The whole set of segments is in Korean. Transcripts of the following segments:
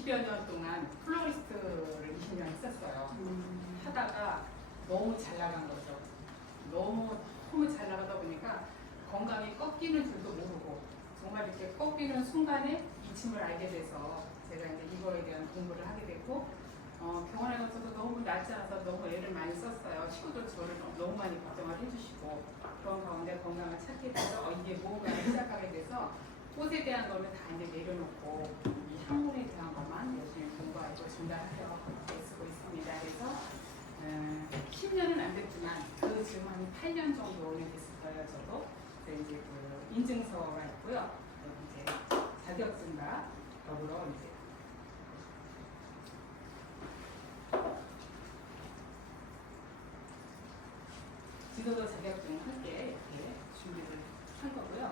20여 년 동안 플로리스트를 20년 했었어요. 하다가 너무 잘 나간 거죠. 너무 잘 나가다 보니까 건강이 꺾이는 줄도 모르고 정말 이렇게 꺾이는 순간에 이침을 알게 돼서 제가 이제 이거에 대한 공부를 하게 됐고 병원에 가서도 너무 낫지 않아서 너무 애를 많이 썼어요. 식구들 저를 너무 많이 걱정을 해주시고 그런 가운데 건강을 찾게 돼서 이게 뭔가 시작하게 돼서 꽃에 대한 거는 다 이제 내려놓고 이 학문에 대한 것만 열심히 공부하고 전달하려 애쓰고 있습니다. 그래서 10년은 안 됐지만 그 지금 한 8년 정도는 됐을 거예요. 저도 이제 그 인증서가 있고요. 이제 자격증과 더불어 이제 지도자 자격증 함께 이렇게 준비를 한 거고요.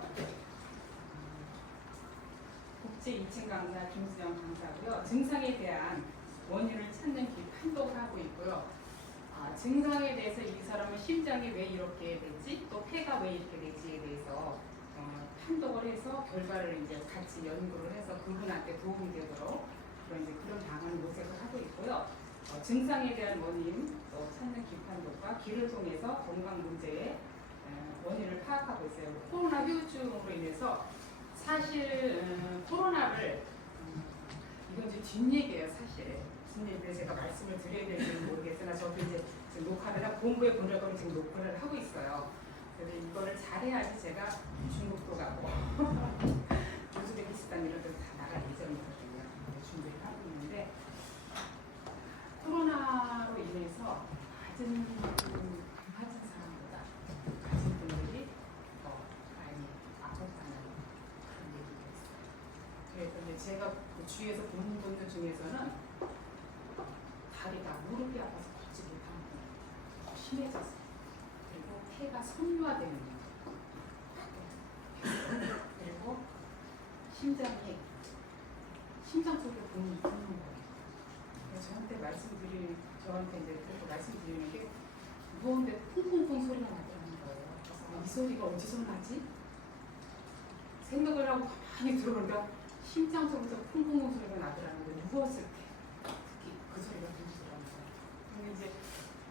국제 2층 강사 김수영 강사고요. 증상에 대한 원인을 찾는 길 판독을 하고 있고요. 증상에 대해서 이 사람은 심장이 왜 이렇게 되지, 또 폐가 왜 이렇게 되지에 대해서 판독을 해서 결과를 이제 같이 연구를 해서 그분한테 도움이 되도록 그런 방안을 모색을 하고 있고요. 증상에 대한 원인, 또 찾는 길 판독과 길을 통해서 건강 문제의 원인을 파악하고 있어요. 코로나 후유증으로 인해서 사실 코로나를 이건 이제 뒷얘기예요. 사실 뒷얘기를 제가 말씀을 드려야 될지는 모르겠으나 저도 이제 지금 녹화를 하고 본부에 보내고 지금 녹화를 하고 있어요. 그래서 이거를 잘해야지 제가 중국도 가고 우즈베키스탄 이런 데도 다 나갈 예정이거든요. 준비를 하고 있는데 코로나로 인해서 가진 사람보다 가진 분들이 더 많이 아팠다는 그런 얘기가 있어요. 그래서 이제 제가 그 주위에서 보는 분들 중에서는 다리가 무릎이 아파서 걷지 못하는 분이 심해졌어요. 그리고 폐가 섬유화되는 분. 그리고 심장 쪽에 본이 있는 거예요. 저한테 이제 그렇게 말씀드리는 게 무거운데 쿵쿵쿵 소리가 나더라는 거예요. 그래서 이 소리가 어디서 나지? 생각을 하고 가만히 들어보니까 심장 쪽에서 쿵쿵쿵 소리가 나더라는 거예요. 누웠을 때 특히 그 소리가 들리더라는 거예요. 근데 이제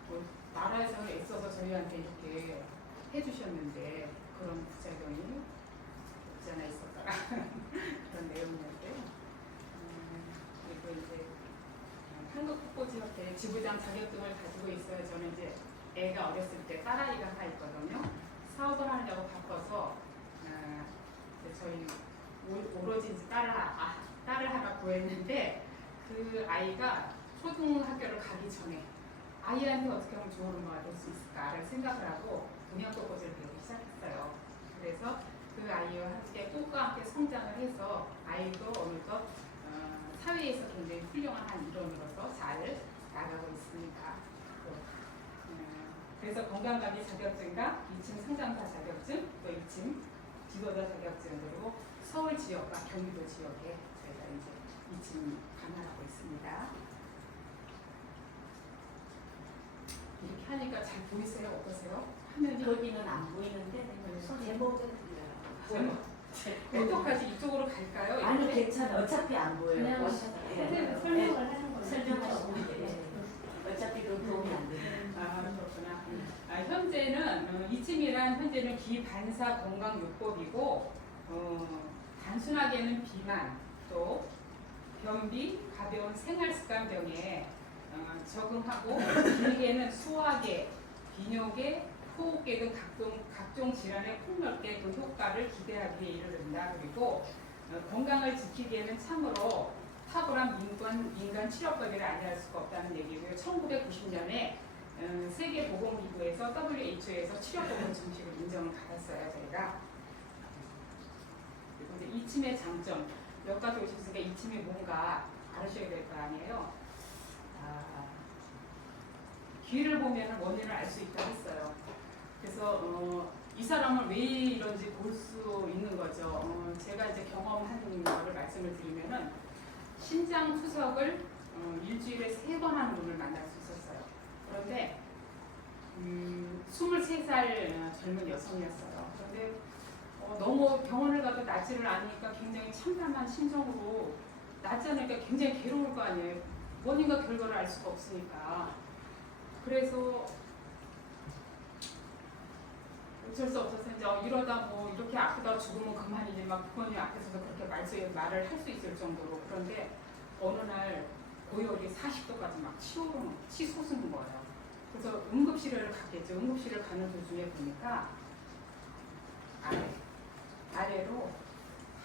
뭐 나라에서 애써서 저희한테 이렇게 해주셨는데 그런 부작용이 없지 않아 있었더라 그런 내용이었는데 그리고 이제 한국국보지협회 지부장 자격증을 가지고 있어요. 저는 이제 애가 어렸을 때 딸아이가 하나 있거든요. 사업을 하려고 바빠서 저희 오로지 이제 딸을 하나 구했는데 그 아이가 초등학교를 가기 전에 아이한테 어떻게 하면 좋은 엄마가 될 수 있을까를 생각을 하고 동양꽃꽂이를 배우기 시작했어요. 그래서 그 아이와 함께 꽃과 함께 성장을 해서 아이도 어느덧 사회에서 굉장히 훌륭한 한 일원으로서 잘 나가고 있습니다. 그래서 건강관리 자격증과 2층 상담사 자격증, 또 2층 지도자 자격증, 그리고 서울 지역과 경기도 지역에 저희가 이제 2층 관할하고 있습니다. 이렇게 하니까 잘 보이세요? 어떠세요? 화면이 여기는 안 보이는데 제목은 들려요. 어떡하지? 이쪽으로 갈까요? 아니 이렇게? 괜찮아. 어차피 안 보여요. 그냥 설명을 하는 거예요. 설명하시면 돼요. 어차피 그 도움이 안 돼요. 그렇구나. 현재는 이침이란 현재는 기반사 건강요법이고 단순하게는 비만 또 변비, 가벼운 생활습관병에 적응하고 길게는 소화계, 비뇨계, 호흡계 등 각종 질환의 폭넓게 그 효과를 기대하기에 이르른다. 그리고 건강을 지키기에는 참으로 탁월한 민간 치료법이라 아니할 수가 없다는 얘기고요. 1990년에 세계보건기구에서 WHO에서 치료법을 정식으로 인정을 받았어요. 저희가. 그리고 이제 이침의 장점 몇 가지 오셨으니까 이침이 뭔가 알으셔야 될 거 아니에요. 귀를 보면 원인을 알 수 있다고 했어요. 그래서 이 사람을 왜 이런지 볼 수 있는 거죠. 제가 이제 경험한 거를 말씀을 드리면은 심장 투석을 일주일에 3번 하는 분을 만날 수 있었어요. 그런데 23살 젊은 여성이었어요. 그런데 너무 병원을 가도 낫지를 않으니까 굉장히 참담한 심정으로 낫지 않으니까 굉장히 괴로울 거 아니에요. 원인과 결과를 알 수가 없으니까. 그래서 어쩔 수 없어서 이제 이러다 뭐 이렇게 아프다 죽으면 그만이지 막 부모님 앞에서도 그렇게 말을 할 수 있을 정도로. 그런데 어느 날 고열이 40도까지 막 치솟는 거예요. 그래서 응급실을 갔겠죠. 응급실을 가는 도중에 보니까 아래로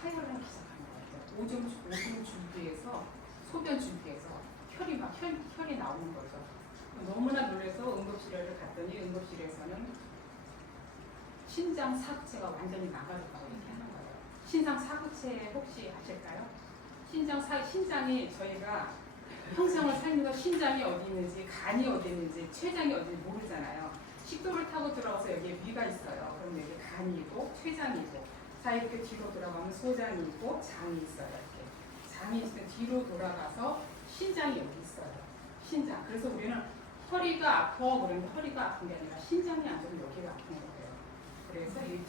하혈하기 시작한 거예요. 오줌 줄기에서 소변 줄기에서 혈이 나오는 거죠. 너무나 놀라서 응급실을 갔더니 응급실에서는 신장 사구체가 완전히 나가졌다고 얘기하는 거예요. 신장 사구체 혹시 아실까요? 신장이 저희가 평생을 살면서 신장이 어디 있는지, 간이 어디 있는지, 췌장이 어디 있는지 모르잖아요. 식도를 타고 들어가서 여기에 위가 있어요. 그럼 여기 간이 있고 췌장이 있고, 자 이렇게 뒤로 돌아가면 소장이 있고 장이 있어요. 이렇게 장이 있으면 뒤로 돌아가서 신장이 여기 있어요. 신장. 그래서 우리는 허리가 아파 그러는데 허리가 아픈 게 아니라 신장이 안 좋으면 여기가 아픈 거예요. 그래서 이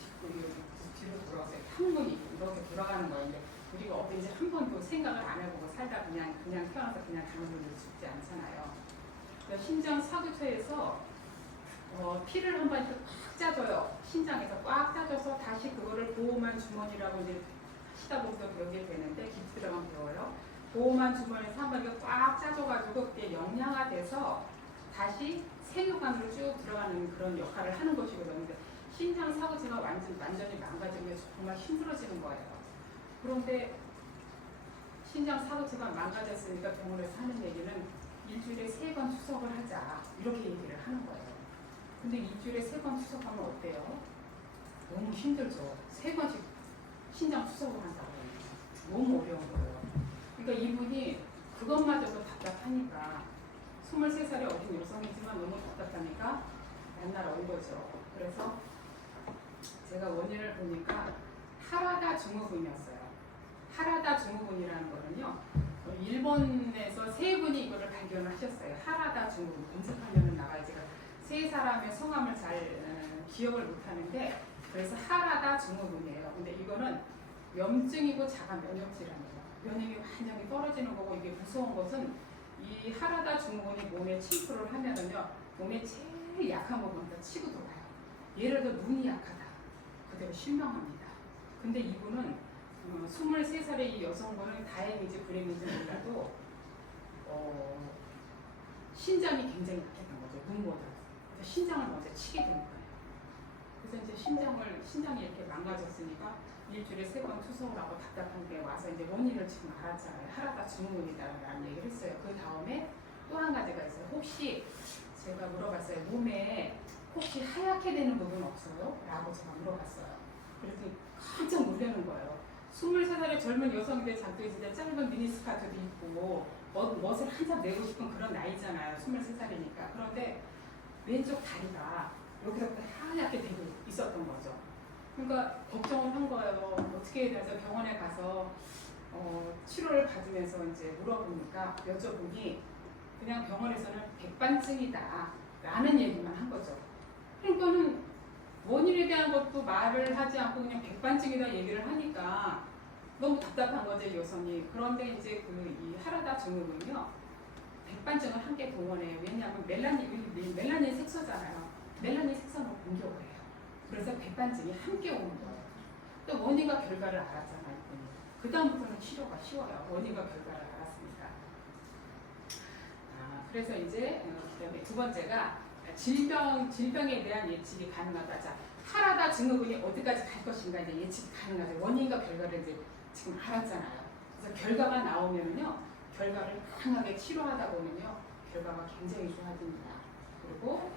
뒤로 돌아가서 항문이 이렇게 돌아가는 거예요. 우리가 어딘지 한 번도 생각을 안 해보고 살다 그냥 태어나서 그냥 가는 분들 죽지 않잖아요. 그러니까 신장 사구체에서 피를 한 번 꽉 짜줘요. 신장에서 꽉 짜줘서 다시 그거를 보호만 주머니라고 이제 하시다 보면 배우게 되는데 깊이 들어가면 배워요. 보호만 주머니에서 한 번 이렇게 꽉 짜줘가지고 그게 영양화돼서 다시 세균관으로 쭉 들어가는 그런 역할을 하는 것이거든요. 근데 신장 사구체가 완전히 망가지면 정말 힘들어지는 거예요. 그런데 신장 사구체가 망가졌으니까 병원에서 하는 얘기는 일주일에 3번 투석을 하자 이렇게 얘기를 하는 거예요. 근데 일주일에 3번 투석하면 어때요? 너무 힘들죠. 3번씩 신장 투석을 한다고 너무 어려운 거예요. 그러니까 이분이 그것마저도 답답하니까 23살의 어린 여성이지만 너무 답답하니까 만나러 온 거죠. 그래서 제가 원인을 보니까 하라다 증후군이었어요. 하라다 증후군이라는 거는요, 일본에서 3분이 이거를 발견을 하셨어요. 하라다 증후군. 검색하면 나가요. 제가 3사람의 성함을 잘 기억을 못하는데, 그래서 하라다 증후군이에요. 근데 이거는 염증이고 자가 면역질환이에요. 면역이 완전히 떨어지는 거고, 이게 무서운 것은 이 하라다 증후군이 몸에 침투를 하면은요, 몸에 제일 약한 부분부터 치고 들어가요. 예를 들어 눈이 약하다. 그대로 실명합니다. 근데 이분은 23살의 이 여성분은 다행인지 불행인지 몰라도 신장이 굉장히 약했던 거죠. 눈보다. 그래서 신장을 먼저 치게 된 거예요. 그래서 이제 신장이 이렇게 망가졌으니까 일주일에 3번 투석을 하고 답답한 게 와서 이제 원인을 지금 알았잖아요. 하라다 증후군이다라는 얘기를 했어요. 그 다음에 또 한 가지가 있어요. 혹시 제가 물어봤어요. 몸에 혹시 하얗게 되는 부분 없어요? 라고 제가 물어봤어요. 그랬더니 깜짝 놀라는 거예요. 23살의 젊은 여성인데 잔뜩 진짜 짧은 미니스커트도 입고 멋을 한참 내고 싶은 그런 나이잖아요. 23살이니까. 그런데 왼쪽 다리가 여기서부터 하얗게 되고 있었던 거죠. 그러니까 걱정을 한 거예요. 어떻게 해야 되죠? 병원에 가서 치료를 받으면서 이제 물어보니까 여쭤보니 그냥 병원에서는 백반증이다 라는 얘기만 한 거죠. 그러니까는 원인에 대한 것도 말을 하지 않고 그냥 백반증이다 얘기를 하니까 너무 답답한 거죠, 여성이. 그런데 이제 이 하라다 증후군요, 백반증을 함께 동원해요. 왜냐하면 멜라닌 색소잖아요. 멜라닌 색소는 공격을 해요. 그래서 백반증이 함께 오는 거예요. 또 원인과 결과를 알았잖아요. 그 다음부터는 치료가 쉬워요. 원인과 결과를 알았으니까. 그래서 이제 그다음에 두 번째가 질병에 대한 예측이 가능하다. 자, 하라다 증후군이 어디까지 갈 것인가 이제 예측이 가능하죠. 원인과 결과를 이제 지금 알았잖아요. 그래서 결과가 나오면은요, 결과를 강하게 치료하다 보면요, 결과가 굉장히 좋아집니다. 그리고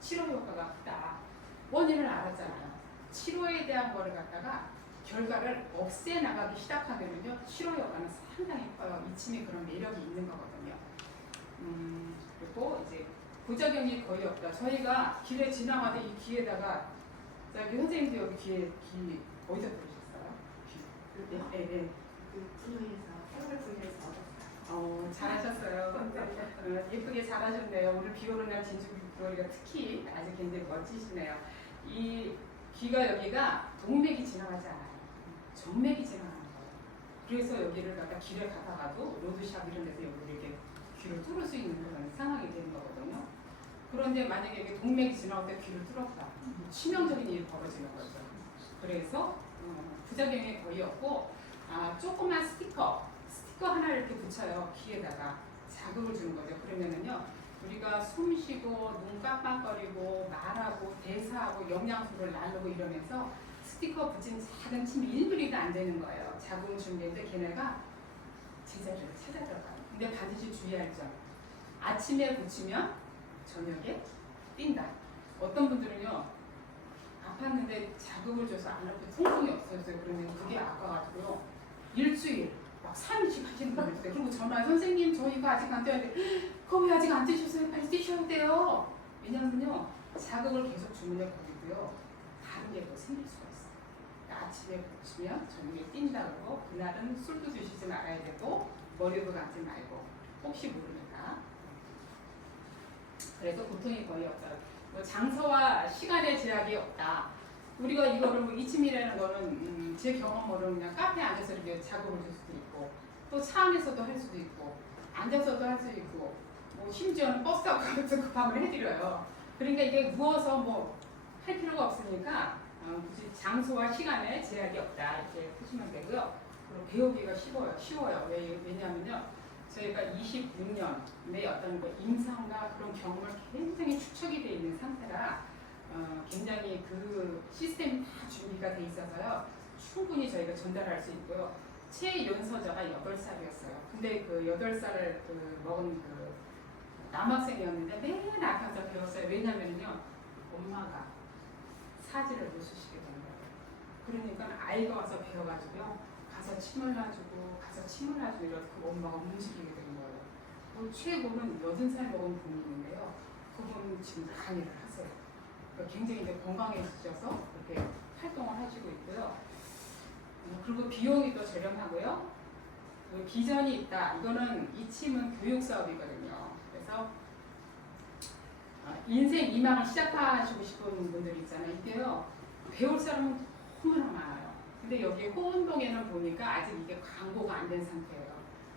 치료 효과가 크다. 원인을 알았잖아요. 치료에 대한 거를 갖다가 결과를 없애 나가기 시작하면은요, 치료 효과는 상당히 커요. 이침이 그런 매력이 있는 거거든요. 그리고 이제 부작용이 거의 없다. 저희가 길에 지나가다 이 귀에다가, 여기 선생님도 여기 귀 어디서 들으셨어요? 네. 그 분야에서 생활 분야에서 잘하셨어요. 예쁘게 잘하셨네요. 오늘 비 오는 날 진주 귀걸이가 특히 아주 굉장히 멋지시네요. 이 귀가 여기가 동맥이 지나가지 않아요. 정맥이 지나가는 거예요. 그래서 여기를 갖다 길에 가다가도 로드샵 이런 데서 여기를 이렇게 귀를 뚫을 수 있는 그런 상황이 되는 거거든요. 그런데 만약에 이게 동맥이 지나올 때 귀를 뚫었다. 치명적인 일이 벌어지는 거죠. 그래서 부작용이 거의 없고 조그만 스티커 하나를 이렇게 붙여요. 귀에다가 자극을 주는 거죠. 그러면은요 우리가 숨 쉬고 눈 깜빡거리고 말하고 대사하고 영양소를 나누고 이러면서 스티커 붙인 작은 침이 1mm도 안 되는 거예요. 자궁 준비인데 걔네가 제자리를 찾아 들어가요. 근데 반드시 주의할 점. 아침에 붙이면 저녁에 뛴다. 어떤 분들은요 아팠는데 자극을 줘서 안 아프고 통증이 없어졌어요. 그러면 그게 아파가지고요 일주일 막 3일씩 하시는 분들 있어요. 그리고 전화 선생님 저 이거 아직 안 뛰어야 돼. 그거 왜 아직 안 뛰셨어요? 빨리 뛰셔야 돼요. 왜냐면요 자극을 계속 주면 거기도요 다른 게 또 생길 수가 있어요. 그러니까 아침에 붙이면 저녁에 뛴다 그러고 그날은 술도 드시지 말아야 되고 머리도 감지 말고 혹시 모르니까. 그래서 고통이 거의 없어요. 뭐 장소와 시간의 제약이 없다. 우리가 이거를 뭐 이침이라는 거는 제 경험으로는 그냥 카페에 앉아서 이렇게 작업을 줄 수도 있고 또 차 안에서도 할 수도 있고 앉아서도 할 수도 있고 뭐 심지어는 버스 타고 가면서 급함을 해드려요. 그러니까 이게 누워서 뭐 할 필요가 없으니까 굳이 장소와 시간에 제약이 없다 이렇게 보시면 되고요. 그리고 배우기가 쉬워요. 왜냐하면요 저희가 26년의 어떤 그 임상과 그런 경험을 굉장히 축적이 되어 있는 상태라 굉장히 그 시스템이 다 준비가 돼 있어서요 충분히 저희가 전달할 수 있고요. 최연소자가 8살이었어요. 근데 그 8살을 먹은 그 남학생이었는데 맨 앞에서 배웠어요. 왜냐면요 엄마가 사지를 못 쓰시게 된 거예요. 그러니까 아이가 와서 배워가지고요 가서 침을 놔주고 가서 침을 놔주고 이러서 그 엄마가 움직이게 된 거예요. 최고는 80살 먹은 분인데요. 그분 지금 강의를 하세요. 그러니까 굉장히 이제 건강해지셔서 이렇게 활동을 하시고 있고요. 그리고 비용이 또 저렴하고요. 비전이 있다. 이거는 이 침은 교육 사업이거든요. 그래서 인생 이망을 시작하시고 싶은 분들 있잖아요. 이게요 배울 사람은 너무나 많아요. 근데 여기 호운동에는 보니까 아직 이게 광고가 안 된 상태예요.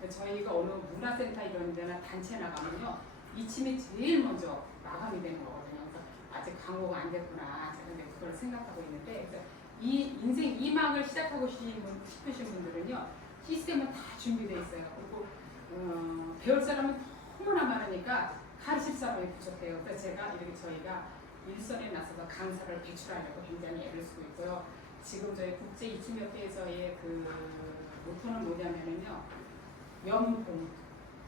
저희가 어느 문화센터 이런 데나 단체 나가면요 이 침이 제일 먼저 마감이 되는 거거든요. 그래서 아직 광고가 안 됐구나. 제가 그걸 생각하고 있는데 그래서 이 인생 이망을 시작하고 싶으신 분들은요 시스템은 다 준비되어 있어요. 그리고 배울 사람은 너무나 많으니까 가르칠 사람이 부족해요. 그래서 제가 이렇게 저희가 일선에 나서서 강사를 배출하려고 굉장히 애를 쓰고 있고요. 지금 저희 국제 이침협회에서의 그 모토는 뭐냐면요 연봉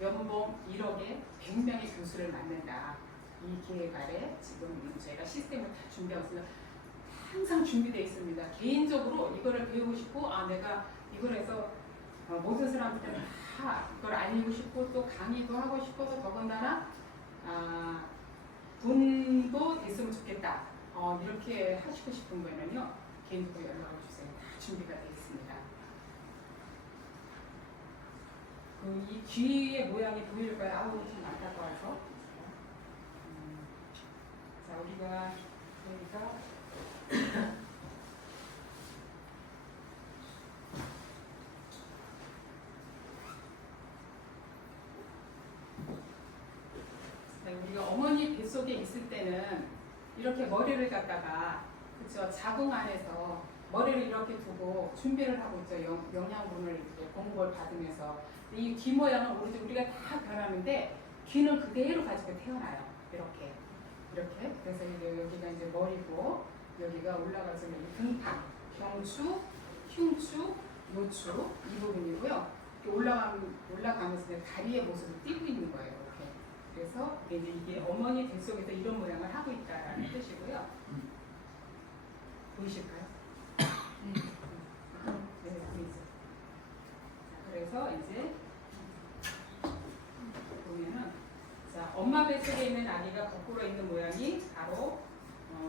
1억에 100명의 교수를 만든다. 이 기획 아래 지금 저희가 시스템을 다 준비하고 있습니다. 항상 준비되어 있습니다. 개인적으로 이거를 배우고 싶고 내가 이걸 해서 모든 사람들한테 다 이걸 알리고 싶고 또 강의도 하고 싶어서 더군다나 돈도 됐으면 좋겠다. 이렇게 하시고 싶은 거는요 개인적으로 연락을 주세요. 다 준비가 되어 있습니다. 이 귀의 모양이 보일까요? 아우 좀 안타까워서. 자 우리가 우리가 어머니 뱃속에 있을 때는 이렇게 머리를 갖다가 그쵸 자궁 안에서 머리를 이렇게 두고 준비를 하고 있죠. 영양분을 이렇게 공급을 받으면서 이 귀 모양은 우리가 다 변하는데 귀는 그대로 가지고 태어나요. 이렇게 그래서 여기가 이제 머리고 여기가 올라가서 여기 등판, 경추, 흉추, 요추 이 부분이고요. 올라가면서 다리의 모습을 띄고 있는 거예요. 이렇게. 그래서 이게 어머니 뱃속에서 이런 모양을 하고 있다라는 뜻이고요. 보이실까요? 네, 보이죠. 그래서 이제 보면은 자 엄마 뱃속에 있는 아기가 거꾸로 있는 모양이 바로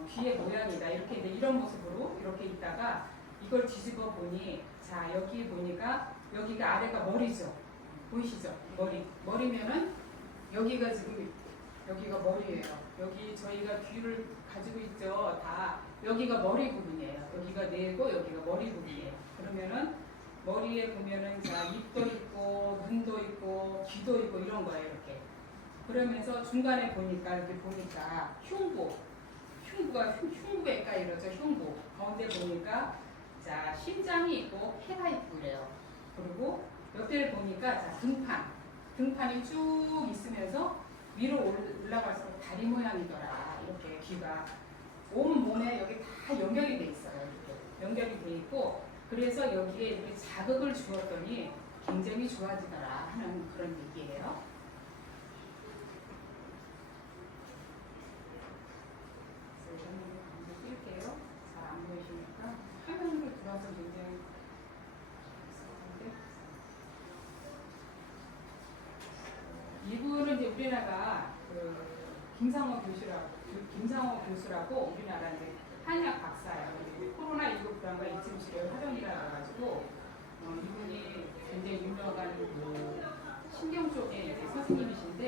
귀의 모양이다. 이렇게 이제 이런 모습으로 이렇게 있다가 이걸 뒤집어 보니 자 여기 보니까 여기가 아래가 머리죠. 보이시죠? 머리면은 여기가 지금 여기가 머리예요. 여기 저희가 귀를 가지고 있죠. 다 여기가 머리 부분이에요. 여기가 뇌고 여기가 머리 부분이에요. 그러면은 머리에 보면은 자 입도 있고 눈도 있고 귀도 있고 이런 거예요 이렇게. 그러면서 중간에 보니까 이렇게 보니까 흉부가 이러죠 흉부. 가운데 보니까 자 심장이 있고 폐가 있고 그래요. 그리고 옆에를 보니까 자 등판이 쭉 있으면서 위로 올라갈수록 다리 모양이더라. 이렇게 귀가 온 몸에 여기 다 연결이 돼 있어요. 이렇게 연결이 돼 있고 그래서 여기에 이렇게 자극을 주었더니 굉장히 좋아지더라 하는 그런 얘기예요. 그래서 이런 거 뛸게요. 잘 안 보이시니까 화면으로 들어와서 굉장히 이분은 이제 우리나라 김상호 교수라고 우리나라 이제 한의학 박사예요. 코로나19 불안과 이침 치료 활용이라 가지고 이분이 굉장히 유명한 신경 쪽의 이제 선생님이신데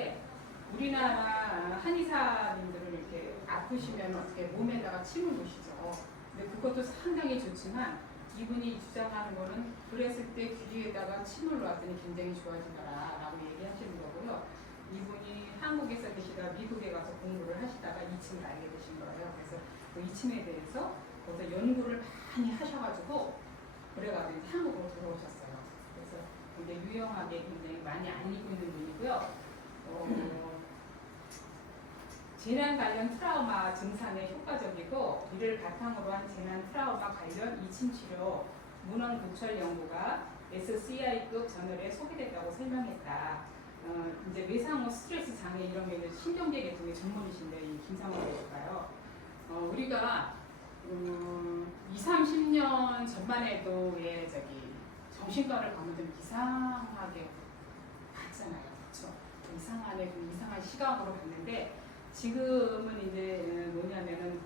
우리나라 한의사님들은 이렇게 아프시면 어떻게 몸에다가 침을 놓으시죠. 근데 그것도 상당히 좋지만 이분이 주장하는 거는 그랬을 때 귀에다가 침을 놓았더니 굉장히 좋아지더라라고 얘기하시는 거고요. 이분이 한국에서 계시다 미국에 가서 공부를 하시다가 이침을 알게 되신 거예요. 그래서 그 이침에 대해서 거기서 연구를 많이 하셔가지고 그래가지고 한국으로 들어오셨어요. 그래서 굉장히 유용하게 굉장히 많이 알리고 있는 분이고요. 재난 관련 트라우마 증상에 효과적이고 이를 바탕으로 한 재난 트라우마 관련 이침 치료 문헌 고철 연구가 SCI급 저널에 소개됐다고 설명했다. 이제 외상후 스트레스 장애 이런 게 신경계 계통의 전문이신데 이 김상호 교수가요. 우리가 20-30년 전만 해도 왜 정신과를 가면 좀 이상하게 봤잖아요. 그렇죠? 이상한 시각으로 봤는데 지금은 이제 뭐냐면은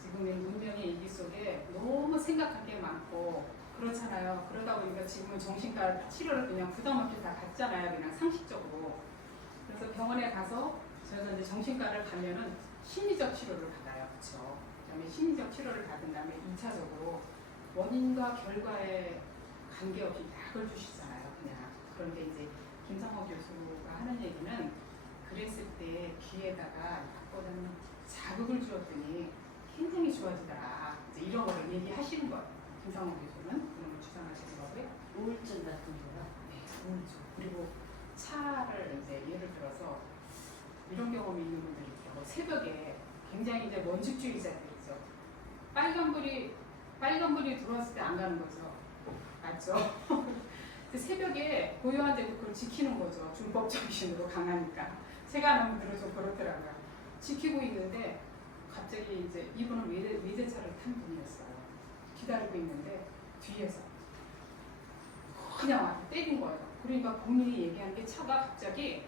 지금의 문명의 이기 속에 너무 생각할 게 많고 그렇잖아요. 그러다 보니까 지금은 정신과 치료를 그냥 부담 없이 다 받잖아요. 그냥 상식적으로. 그래서 병원에 가서 저는 이제 정신과를 가면은 심리적 치료를 받아요. 그렇죠? 그다음에 심리적 치료를 받은 다음에 2차적으로 원인과 결과에 관계없이 약을 주시잖아요. 그냥. 그런데 이제 김상호 교수가 하는 얘기는 그랬을 때 귀에다가 약보다는 자극을 주었더니 굉장히 좋아지더라. 이제 이런 거를 얘기하시는 거예요. 김상호 교수는 그런 걸 주장하시는 거고요. 우울증 같은 거요? 네, 우울증. 그리고 차를 이제 예를 들어서 이런 경험이 있는 분들이 있더라고요. 새벽에 굉장히 이제 원칙주의자들이죠. 빨간불이 들어왔을 때 안 가는 거죠. 맞죠? 새벽에 고요한데도 그걸 지키는 거죠. 준법 정신으로 강하니까. 제가 아는 분들은 좀 그렇더라고요. 지키고 있는데 갑자기 이제 이분은 외제차를 탄 분이었어요. 기다리고 있는데 뒤에서 그냥 와서 때린 거예요. 그러니까 본인이 얘기한 게 차가 갑자기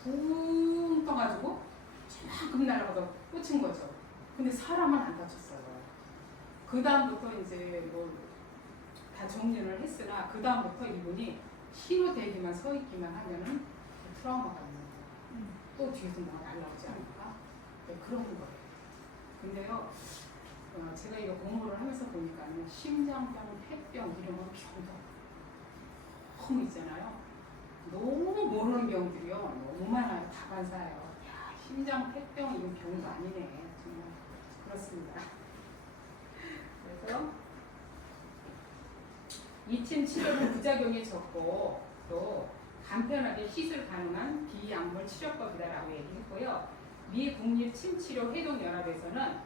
붕 떠가지고 저만큼 날아가서 꽂힌 거죠. 근데 사람은 안 다쳤어요. 그 다음부터 이제 다 정리를 했으나 그 다음부터 이분이 신호 대기만 서 있기만 하면은 그 트라우마가 있는 거예요. 또 뒤에서 뭐가 날라오지 않을까? 네, 그런 거예요. 근데요, 제가 이거 공부를 하면서 보니까는 심장병, 폐병 이런 건 병도 너무 있잖아요. 너무 모르는 병들이요. 너무 많아요. 다반사예요. 야, 심장, 폐병 이건 병도 아니네. 정말 그렇습니다. 그래서 이침 치료는 부작용이 적고 또 간편하게 시술 가능한 비약물 치료법이다라고 얘기했고요. 미 국립침치료회동연합에서는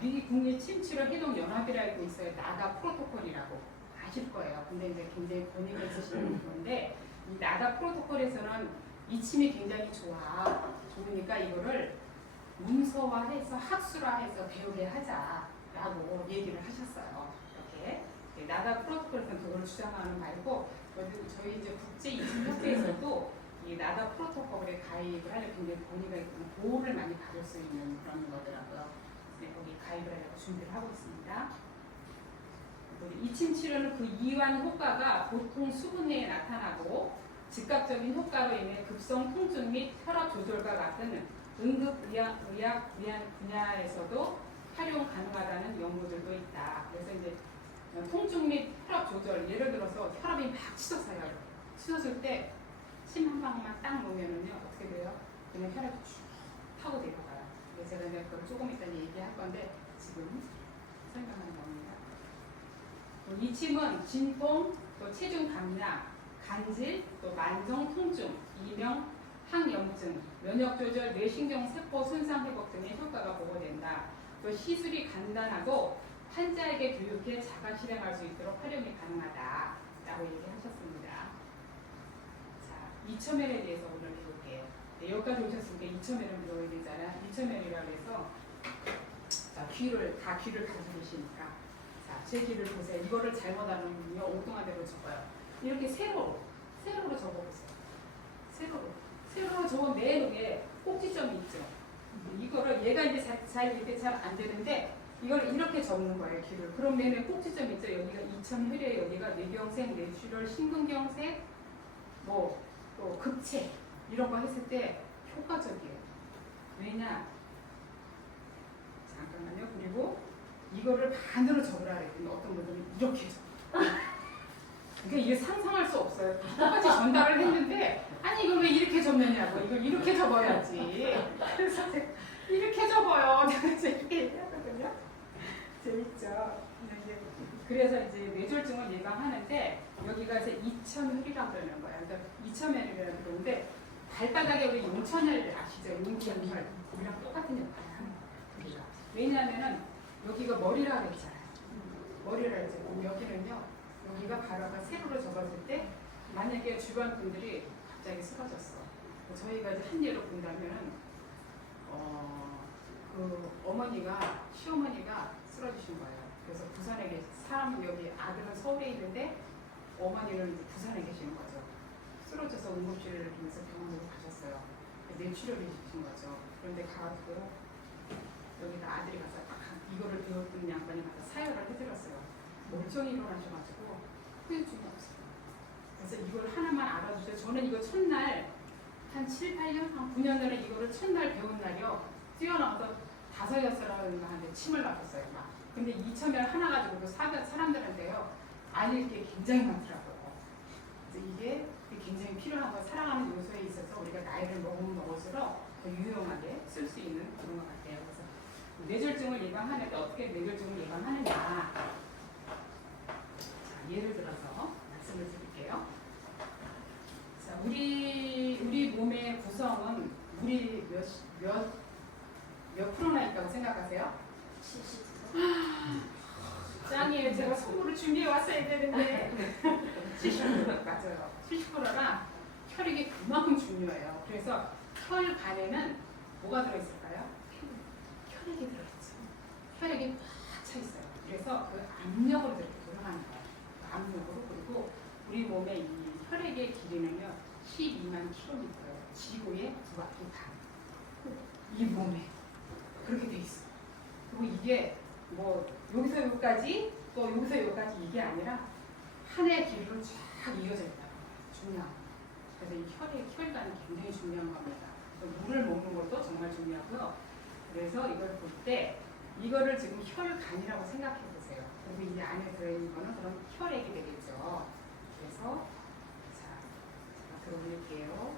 미 국립침치료회동연합이라고 있어요. 나다 프로토콜이라고 아실 거예요. 근데 이제 굉장히 권위가 있으시는 건데 이 나다 프로토콜에서는 이침이 굉장히 좋으니까 이거를 문서화해서 학술화해서 배우게 하자라고 얘기를 하셨어요. 이렇게 나다 프로토콜에서는 그걸 주장하는 바이고 저희 이제 국제 이침협회에서도 이 나다 프로토콜에 가입을 하려고 굉장히 권위가 있고 보호를 많이 받을 수 있는 그런 거더라고요. 네, 거기 가입을 하려고 준비를 하고 있습니다. 이침 치료는 그 이완 효과가 보통 수분 내에 나타나고 즉각적인 효과로 인해 급성 통증 및 혈압 조절과 같은 응급의학 분야에서도 활용 가능하다는 연구들도 있다. 그래서 이제 통증 및 혈압 조절. 예를 들어서 혈압이 막 치솟아요. 치솟을 때 침 한 방울만 딱 놓으면은요 어떻게 돼요? 그냥 혈압이 쭉 타고 내려가요. 근데 제가 이제 그걸 조금 이따 얘기할 건데 지금 생각하는 겁니다. 이 침은 진통, 또 체중 감량, 간질, 또 만성 통증, 이명, 항염증, 면역 조절, 뇌신경 세포 손상 회복 등의 효과가 보고된다. 또 시술이 간단하고 환자에게 교육해 자가 실행할 수 있도록 활용이 가능하다라고 얘기하셨습니다. 자, 이첨면에 대해서 오늘 해볼게요. 네, 여기까지 오셨으니까 이첨면을 배워야 되잖아. 이첨면이라고 해서 자, 귀를 가지고 계시니까 자, 제 귀를 보세요. 이거를 잘못하면요 엉뚱한대로 적어요. 이렇게 세로로 적어보세요. 세로로 적으면 맨 위에 꼭지점이 있죠. 이거를 얘가 이제 잘 이렇게 잘 안 되는데 이걸 이렇게 적는 거예요. 귀를. 그럼 맨 위에 꼭지점 있죠. 여기가 이첨혈이에요. 여기가 뇌경색, 뇌출혈, 심근경색, 뭐 또 급체 이런 거 했을 때 효과적이에요. 왜냐? 잠깐만요. 그리고 이거를 반으로 적으라 그랬더니 어떤 분들은 이렇게 적어요. 그러니까 이게 상상할 수 없어요. 똑같이 전달을 했는데 아니 이걸 왜 이렇게 적느냐고. 이걸 이렇게 적어야지. 그래서 제가 이렇게 적어요. 제가 이렇게 얘기하거든요. 재밌죠? 그래서 이제 뇌졸중을 예방하는데 여기가 이제 이첨혈이라고 그러는 거예요. 그러니까 이첨혈이라고 그러는데 발바닥에 우리 용천혈 아시죠? 용천혈 우리랑 똑같은 역할을 하는 거예요. 왜냐하면은 여기가 머리라고 했잖아요. 머리라고 했잖아요. 여기는요. 여기가 바로 아까 세로로 접었을 때 만약에 주변 분들이 갑자기 쓰러졌어. 저희가 이제 한 예로 본다면은 그 어머니가 시어머니가 쓰러지신 거예요. 그래서 부산에 계신 사람은 여기 아들은 서울에 있는데 어머니는 이제 부산에 계시는 거죠. 쓰러져서 응급실을 통해서 병원으로 가셨어요. 뇌출혈이신 거죠. 그런데 가가지고 여기다 아들이 가서 이거를 배웠던 양반이 가서 사열을 해드렸어요. 멀쩡히 일어나셔가지고 후유증이 없어요. 그래서 이걸 하나만 알아주세요. 저는 이거 첫날 한 7, 8년, 한 9년 전에 이거를 첫날 배운 날이요. 뛰어나와서 5, 6사람한테 침을 맞았어요. 막. 근데 이첨혈 하나 가지고도 사람들한테요. 알릴 게 굉장히 많더라고요. 그래서 이게 굉장히 필요한 거 살아가는 요소에 있어서 우리가 나이를 먹으면 먹을수록 더 유용하게 쓸 수 있는 그런 것 같아요. 그래서 뇌졸중을 예방하는데 어떻게 뇌졸중을 예방하느냐. 자, 예를 들어서 말씀을 드릴게요. 자, 우리 몸의 구성은 물이 몇 프로나 있다고 생각하세요? 70%. 짱이에요. 제가 선물을 준비해 왔어야 되는데 70% 맞아요. 70%나 혈액이 그만큼 중요해요. 그래서 혈 간에는 뭐가 들어있을까요? 혈액이 들어있죠. 혈액이 꽉 차 있어요. 그래서 그 압력으로 이렇게 돌아가는 거예요. 그 압력으로. 그리고 우리 몸의 이 혈액의 길이는요 12만 킬로미터예요. 지구의 2바퀴 반. 이 몸에 그렇게 돼 있어요. 그리고 이게 뭐 여기서 여기까지 또 여기서 여기까지 이게 아니라 하나의 길이로 쫙 이어져 있다는 거예요. 중요한 거. 그래서 이 혈관이 굉장히 중요한 겁니다. 물을 먹는 것도 정말 중요하고요. 그래서 이걸 볼 때 이거를 지금 혈관이라고 생각해 보세요. 그리고 이 안에 들어있는 거는 그럼 혈액이 되겠죠. 그래서 자, 제가 들어볼게요.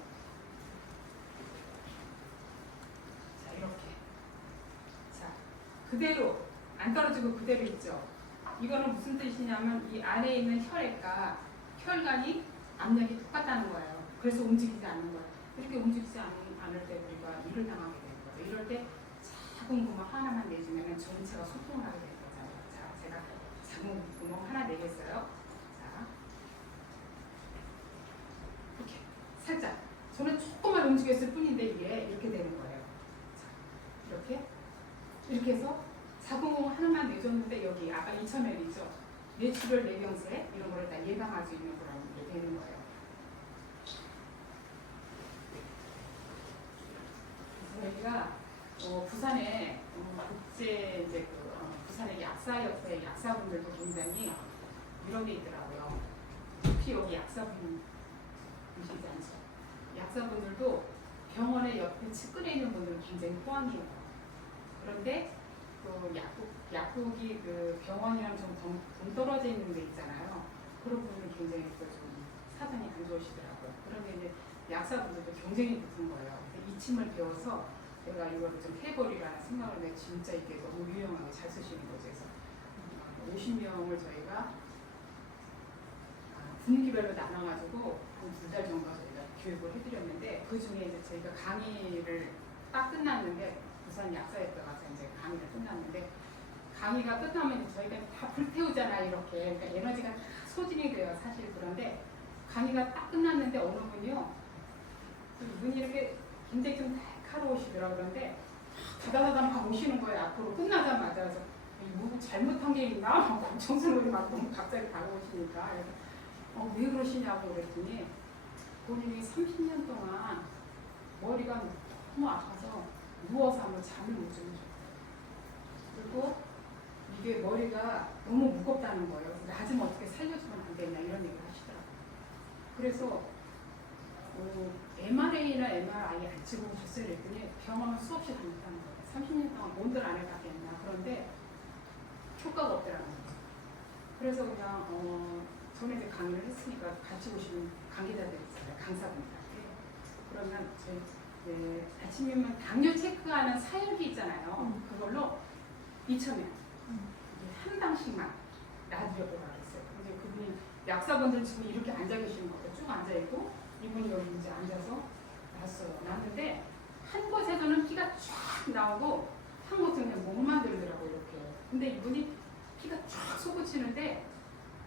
자, 이렇게. 자, 그대로 안 떨어지고 그대로 있죠. 이거는 무슨 뜻이냐면 이 안에 있는 혈액과 혈관이 압력이 똑같다는 거예요. 그래서 움직이지 않는 거예요. 이렇게 움직이지 않을 때 우리가 일을 당하게 되는 거예요. 이럴 때 작은 구멍 하나만 내주면 전체가 소통을 하게 되는 거잖아요. 자, 제가 작은 구멍 하나 내겠어요. 자, 이렇게 살짝. 저는 조금만 움직였을 뿐인데 이게 이렇게 되는 거예요. 자, 이렇게 해서 작은 구멍 하나만 내줬는데 여기 아까 이첨혈이죠. 뇌출혈, 뇌경색 이런 거를 다 예방할 수 있는 그런 게 되는 거예요. 저희가 부산에 국제 이제 부산의 약사협회 약사분들도 굉장히 이런 게 있더라고요. 혹시 여기 약사분 보시지 않죠? 약사분들도 병원에 옆에 측근에 있는 분들은 굉장히 호황이에요. 그런데 또 약국이 그 병원이랑 좀 동떨어져 있는 데 있잖아요. 그런 부분이 굉장히 좀 사정이 안 좋으시더라고요. 그런데 이제 약사분들도 경쟁이 붙은 거예요. 이침을 배워서 내가 이거를 좀 해버리라는 생각을 내가 진짜 이게 너무 유용하게 잘 쓰시는 거죠. 그래서 50명을 저희가 분기별로 나눠가지고 한 2달 정도 저희가 교육을 해드렸는데 그 중에 이제 저희가 강의를 딱 끝났는데 부산 약사협회 가서 이제 강의를 끝났는데 강의가 끝나면 이제 저희가 다 불태우잖아요. 이렇게 그러니까 에너지가 다 소진이 돼요. 사실. 그런데 강의가 딱 끝났는데 어느 분이요 눈이 이렇게 굉장히 좀 날카로우시더라고요. 그런데 다다다다 막 오시는 거예요. 앞으로 끝나자마자. 그래서 뭐 잘못한 게 있나? 막 걱정스러운 막 너무 갑자기 다가오시니까. 그래서 왜 그러시냐고 그랬더니 본인이 30년 동안 머리가 너무 아파서 누워서 한번 잠을 못 주무셨어요. 그리고 이게 머리가 너무 무겁다는 거예요. 그래서 나 좀 어떻게 살려주면 안 되냐 이런 얘기를 하시더라고요. 그래서 MRA나 MRI 안 찍어 오셨어요? 그랬더니 병원은 수없이 다녔다는 거예요. 30년 동안 뭔들 안 해봤겠나. 그런데 효과가 없더라는 거예요. 그래서 그냥 전에 이제 강의를 했으니까 같이 오시는 관계자들 있잖아요. 강사분들한테. 그러면 저희 아침이면 당뇨 체크하는 사열기 있잖아요. 그걸로 2,000원 한 당씩만 놔드려보라 그랬어요. 근데 그분이 약사분들 지금 이렇게 앉아 계시는 거예요. 쭉 앉아 있고 이분이 여기 이제 앉아서 놨어요. 놨는데 한 곳에서는 피가 쫙 나오고 한 곳은 그냥 목만 들더라고요. 이렇게. 근데 이분이 피가 쫙 솟구치는데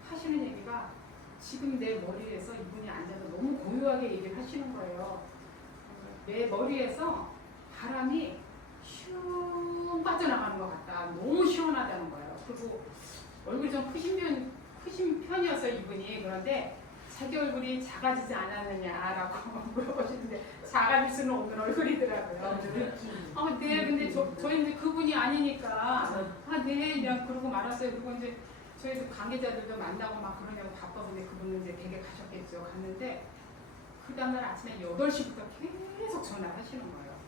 하시는 얘기가 지금 내 머리에서 이분이 앉아서 너무 고요하게 얘기를 하시는 거예요. 내 머리에서 바람이 슝 빠져나가는 것 같다. 너무 시원하다는 거예요. 그리고 얼굴이 좀 크신 편이었어요, 이분이. 그런데 자기 얼굴이 작아지지 않았느냐라고 물어보시는데 작아질 수는 없는 얼굴이더라고요. 네, 근데 저희 이제 그분이 아니니까 네, 그냥 그러고 말았어요. 그리고 이제 저희도 관계자들도 만나고 막 그러냐고 바빠서 이제 그분은 이제 댁에 가셨겠죠. 갔는데 그 다음날 아침에 8시부터 계속 전화를 하시는 거예요.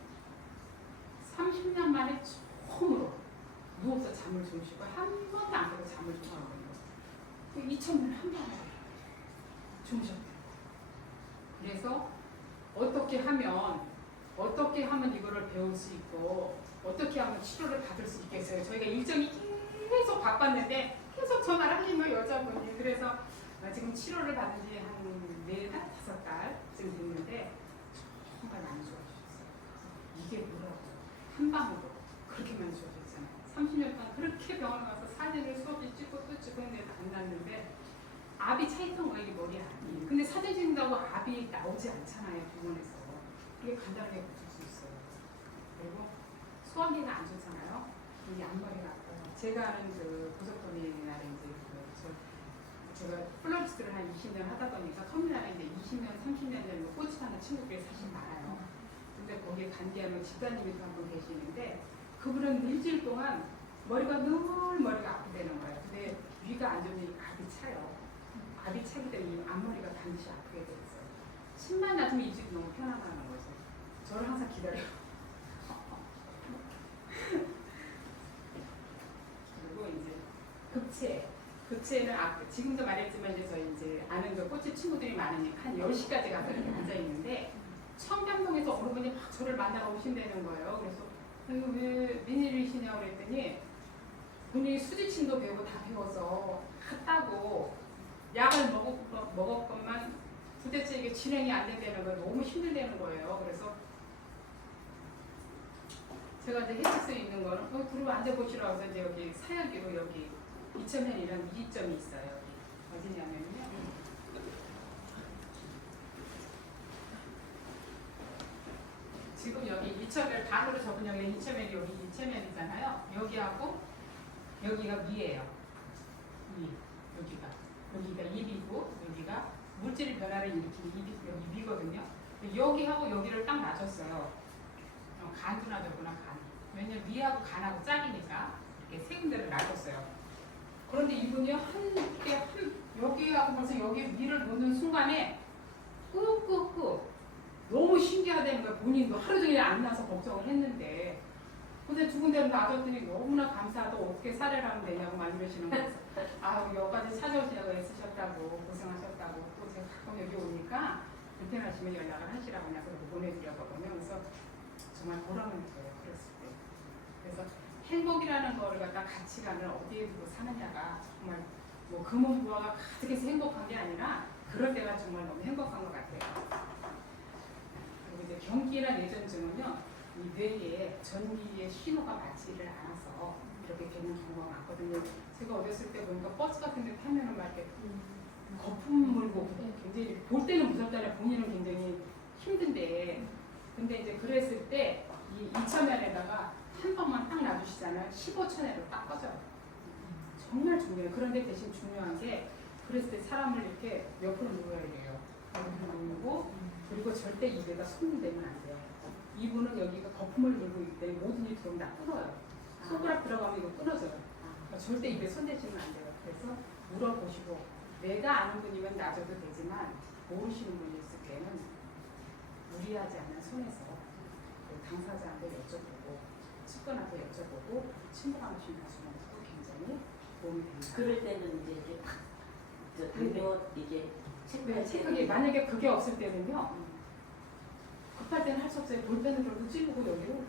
30년 만에 처음으로 누워서 잠을 주무시고 한 번도 안 깨고 잠을 주무셨거든요. 2,000년 한 번에 주무셨대요. 그래서 어떻게 하면 이거를 배울 수 있고 어떻게 하면 치료를 받을 수 있겠어요. 저희가 일정이 계속 바빴는데 계속 전화를 하신 거예요, 여자분이. 그래서 지금 치료를 받은 지 한 4달, 5달쯤 됐는데 정말 많이 좋아지셨어요. 이게 뭐라고 한 방으로 그렇게만 좋아졌잖아요. 30년 동안 그렇게 병원 가서 사진을 수없이 찍고 또 찍고 했는데도 안 났는데 압이 차있던 거예요, 이 머리 압이. 근데 사진 찍는다고 압이 나오지 않잖아요, 병원에서. 그게 간단하게 고칠 수 있어요. 그리고 소화기가 안 좋잖아요. 이 앞머리가 아파요. 제가 아는 그 고속터미널에 이제 제가 플로리스트를 한 20년 하다 보니까 터미널에 이제 20년, 30년 전 꽂히는 친구들이 사실 많아요. 근데 거기에 간디하는 집사님이 한 분 계시는데 그분은 일주일 동안 머리가 아프다는 거예요. 근데 위가 안 좋으니까 압이 차요. 압이 차기 때문에 이 앞머리가 반드시 아프게 돼 있어요. 침만 놔두면 이 집이 너무 편하다는 거죠. 저를 항상 기다려요. 그리고 이제 급체는 지금도 말했지만 이제 저희 이제 아는 그 꽃집 친구들이 많으니까 한 10시까지 가서 이렇게 앉아 있는데 청담동에서 어느 분이 막 저를 만나러 오신다는 거예요. 그래서 왜 웬일이시냐고 그랬더니 본인이 수지침도 배우고 다 배워서 했다고 약을 먹었건만 도대체 이게 진행이 안 된다는 거예요. 너무 힘들다는 거예요. 그래서 제가 이제 해줄 수 있는 거는 그리고 앉아보시라고 해서 이제 여기 사열기로 여기 2,000원이랑 미기점이 있어요. 여기 어디냐면요. 지금 여기 2,000원 반으로 접은 여기 2,000원이 여기 2,000원이잖아요. 여기하고 여기가 위예요. 여기가 입이고 여기가 물질 변화를 일으키는 여기 위거든요. 여기하고 여기를 딱 맞췄어요. 간도 놔줬구나, 간. 왜냐면 위하고 간하고 짝이니까 이렇게 세 군데를 놔줬어요. 그런데 이분이 여기하고 벌써 여기 위를 놓는 순간에 끄 너무 신기하다는 거예요. 본인도 하루 종일 안 나서 걱정을 했는데 근데 죽은 대로 놔뒀더니 너무나 감사하다. 어떻게 살해를 하면 되냐고 막 이러시는 거예요. 아, 여기까지 찾아오시려고 애쓰셨다고 고생하셨다고. 또 제가 가끔 여기 오니까 불편하시면 연락을 하시라고 그냥 그렇게 보내드렸거든요. 그래서 정말 보람을 느껴요. 그랬을 때. 그래서 행복이라는 거를 갖다 가치관을 어디에 두고 사느냐가 정말 뭐 금은부화가 가득해서 행복한 게 아니라 그럴 때가 정말 너무 행복한 것 같아요. 그리고 이제 경기나 뇌전증은요, 이 뇌에 전기의 신호가 맞지를 않아서 이렇게 되는 경우가 많거든요. 제가 어렸을 때 보니까 버스 같은 데 타면은 막 이렇게 거품 물고 굉장히 볼 때는 무섭잖아요. 본인은 굉장히 힘든데. 근데 이제 그랬을 때 이 2천열에다가 한 번만 딱 놔두시잖아요. 15천열로 딱 꺼져요. 정말 중요해요. 그런데 대신 중요한 게 그랬을 때 사람을 이렇게 옆으로 누워야 돼요. 옆으로 누우고 그리고 절대 입에다 손을 대면 안 돼요. 이분은 여기가 거품을 물고 있기 때문에 모든 일이 들어오면 다 끊어요. 손가락 들어가면 이거 끊어져요. 그러니까 절대 입에 손 대시면 안 돼요. 그래서 물어보시고 내가 아는 분이면 놔줘도 되지만 모르시는 분이 있을 때는 무리하지 않은 선에서 그 당사자한테 여쭤보고 측근한테 여쭤보고 친구랑 주시면 굉장히 도움이 됩니다. 그럴 때는 이제 이렇게 탁 당겨 이게 네, 체크기 만약에 그게 없을 때는요. 급할 때는 할 수 없어요. 볼펜으로도 찌르고 여기로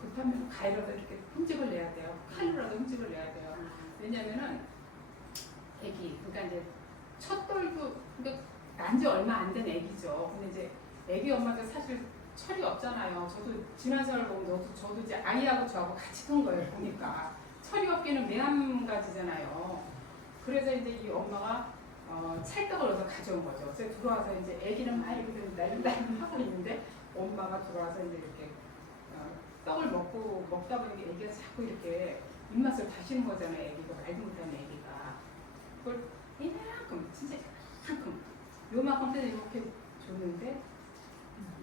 급하면 가위라도 이렇게 흠집을 내야 돼요. 칼로라도 흠집을 내야 돼요. 왜냐면은 애기, 그러니까 이제 첫 돌도 근데 난지 얼마 안 된 애기죠. 근데 이제 애기 엄마들 사실 철이 없잖아요. 저도 지난 세월 보면 저도 이제 아이하고 저하고 같이 큰 거예요. 보니까 철이 없기는 매한가지잖아요. 그래서 이제 이 엄마가 찰떡을 얻어 가져온 거죠. 그래서 들어와서 이제 애기는 막 이렇게 날름날름 하고 있는데 엄마가 들어와서 이제 이렇게 떡을 먹다 보니까 애기가 자꾸 이렇게 입맛을 다시는 거잖아요. 애기가 말도 못하는 애기가 그걸 이만큼 진짜 이만큼 요만큼 때는 이렇게 줬는데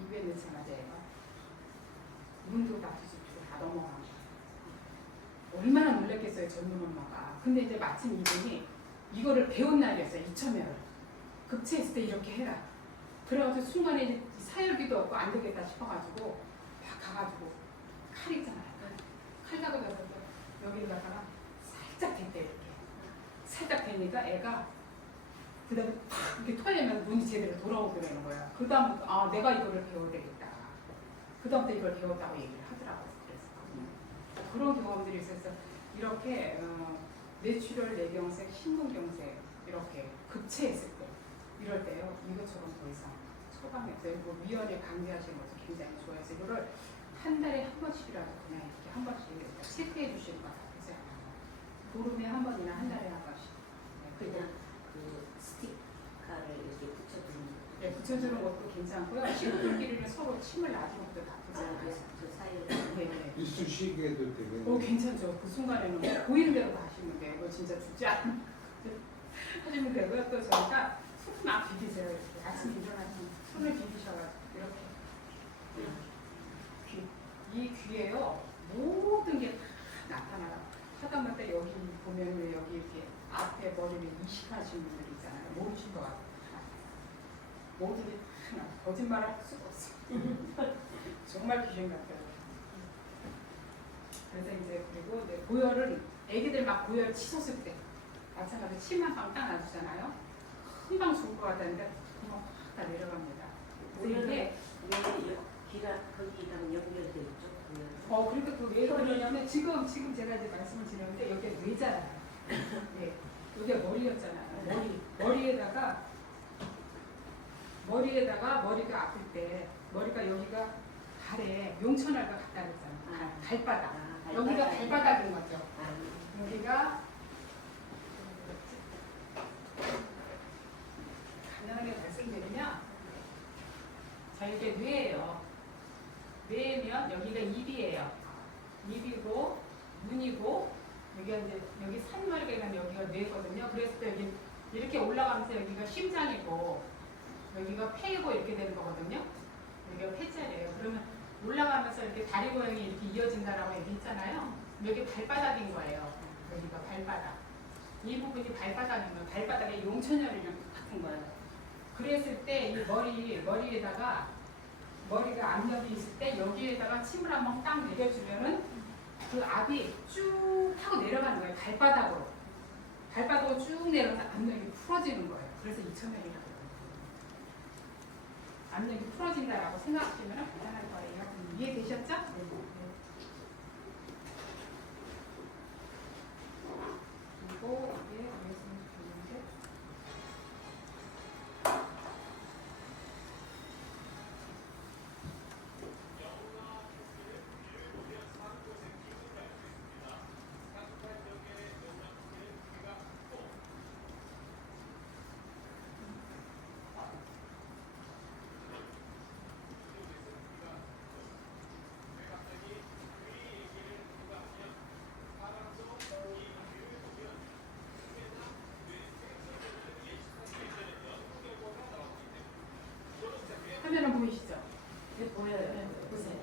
입에 넣자마자 애가 눈도 다 뒤집히고 다 넘어간 거예요. 얼마나 놀랐겠어요. 젊은 엄마가. 근데 이제 마침 이분이 이거를 배운 날이었어요. 2천명을 급체했을 때 이렇게 해라. 그래가지고 순간에 이제 사열기도 없고 안 되겠다 싶어가지고 막 가가지고 칼 있잖아요. 칼 가져가서 여기다가 살짝 댔대 이렇게. 살짝 대니까 애가 그 다음에 팍 이렇게 토하면 눈이 제대로 돌아오더라는 거야. 그 다음부터 아 내가 이거를 배워야 되겠다. 그 다음부터 이걸 배웠다고 얘기를 하더라고요. 그래서 그런 경험들이 있어서 이렇게 뇌출혈, 뇌경색, 심근경색 이렇게 급체했을 때 이럴 때요. 이것처럼 더 이상 처방이 없어요. 그리고 위원회 강제하시는 것도 굉장히 좋아해서 이거를 한 달에 한 번씩이라도 그냥 이렇게 한 번씩 체크해 주시는 거 나쁘지 않아요. 보름에 한 번이나 한 달에 한 번씩. 네, 그냥 그 스티커를 이렇게 붙여주는 거. 네, 붙여주는 것도 괜찮고요. 친구들끼리는 서로 침을 놔주는 것도 나쁘지 않아요. 그 사이에 네. 이쑤시개도 되겠네요. 괜찮죠. 그 순간에는 보이는 대로 다 하시면 돼요. 이거 진짜 죽지 않으면 하시면 되고요. 또 저희가 손을 막 비비세요. 이렇게 아침에 일어나시면 손을 비비셔가지고 이렇게 이 귀에요. 모든 게 다 나타나요. 하다못해 여기 보면 왜 여기 이렇게 앞에 머리를 이식하시는 분들 있잖아요. 모르실 것 같아요. 모든 게 다 나요. 거짓말할 수가 없어요. 정말 귀신 같아요. 그래서 이제 그리고 이제 고열은 애기들 막 고열 치솟을 때 마찬가지로 침 한 방 딱 놔주잖아요. 금방 죽을 것 같다는데 금방 확 다 내려갑니다. 그래서 이게 왜 귀가 거기랑 연결돼 있죠? 그러니까 그왜 그러냐면 지금 제가 이제 말씀을 드렸는데 여기가 뇌잖아요. 네, 여기가 머리였잖아요. 머리에다가 머리가 아플 때 머리가 여기가 발에 용천알과 같다 그랬잖아요. 발바닥. 여기가 발바닥인 거죠. 여기가 간단하게 말씀드리면 자 이게 뇌예요. 뇌면 여기가 입이에요. 입이고 눈이고 여기가 이제 여기 산머리가 있는 여기가 뇌거든요. 그래서 또 여기 이렇게 올라가면서 여기가 심장이고 여기가 폐이고 이렇게 되는 거거든요. 여기가 폐자리예요. 그러면 올라가면서 이렇게 다리 모양이 이렇게 이어진다라고 얘기했잖아요. 여기 발바닥인 거예요. 여기가 발바닥. 이 부분이 발바닥인 거예요. 발바닥에 용천열이랑 같은 거예요. 그랬을 때 이 머리에다가 머리가 압력이 있을 때 여기에다가 침을 한번 딱 내려주면은 그 압이 쭉 하고 내려가는 거예요. 발바닥으로. 발바닥으로 쭉 내려가서 압력이 풀어지는 거예요. 그래서 2,000명이라고 해요. 압력이 풀어진다라고 생각하시면 간단할 거예요. 이해되셨죠? 그리고 이게 말씀을 드리는데 화면은 보이시죠? 이게 보여요. 네, 보세요.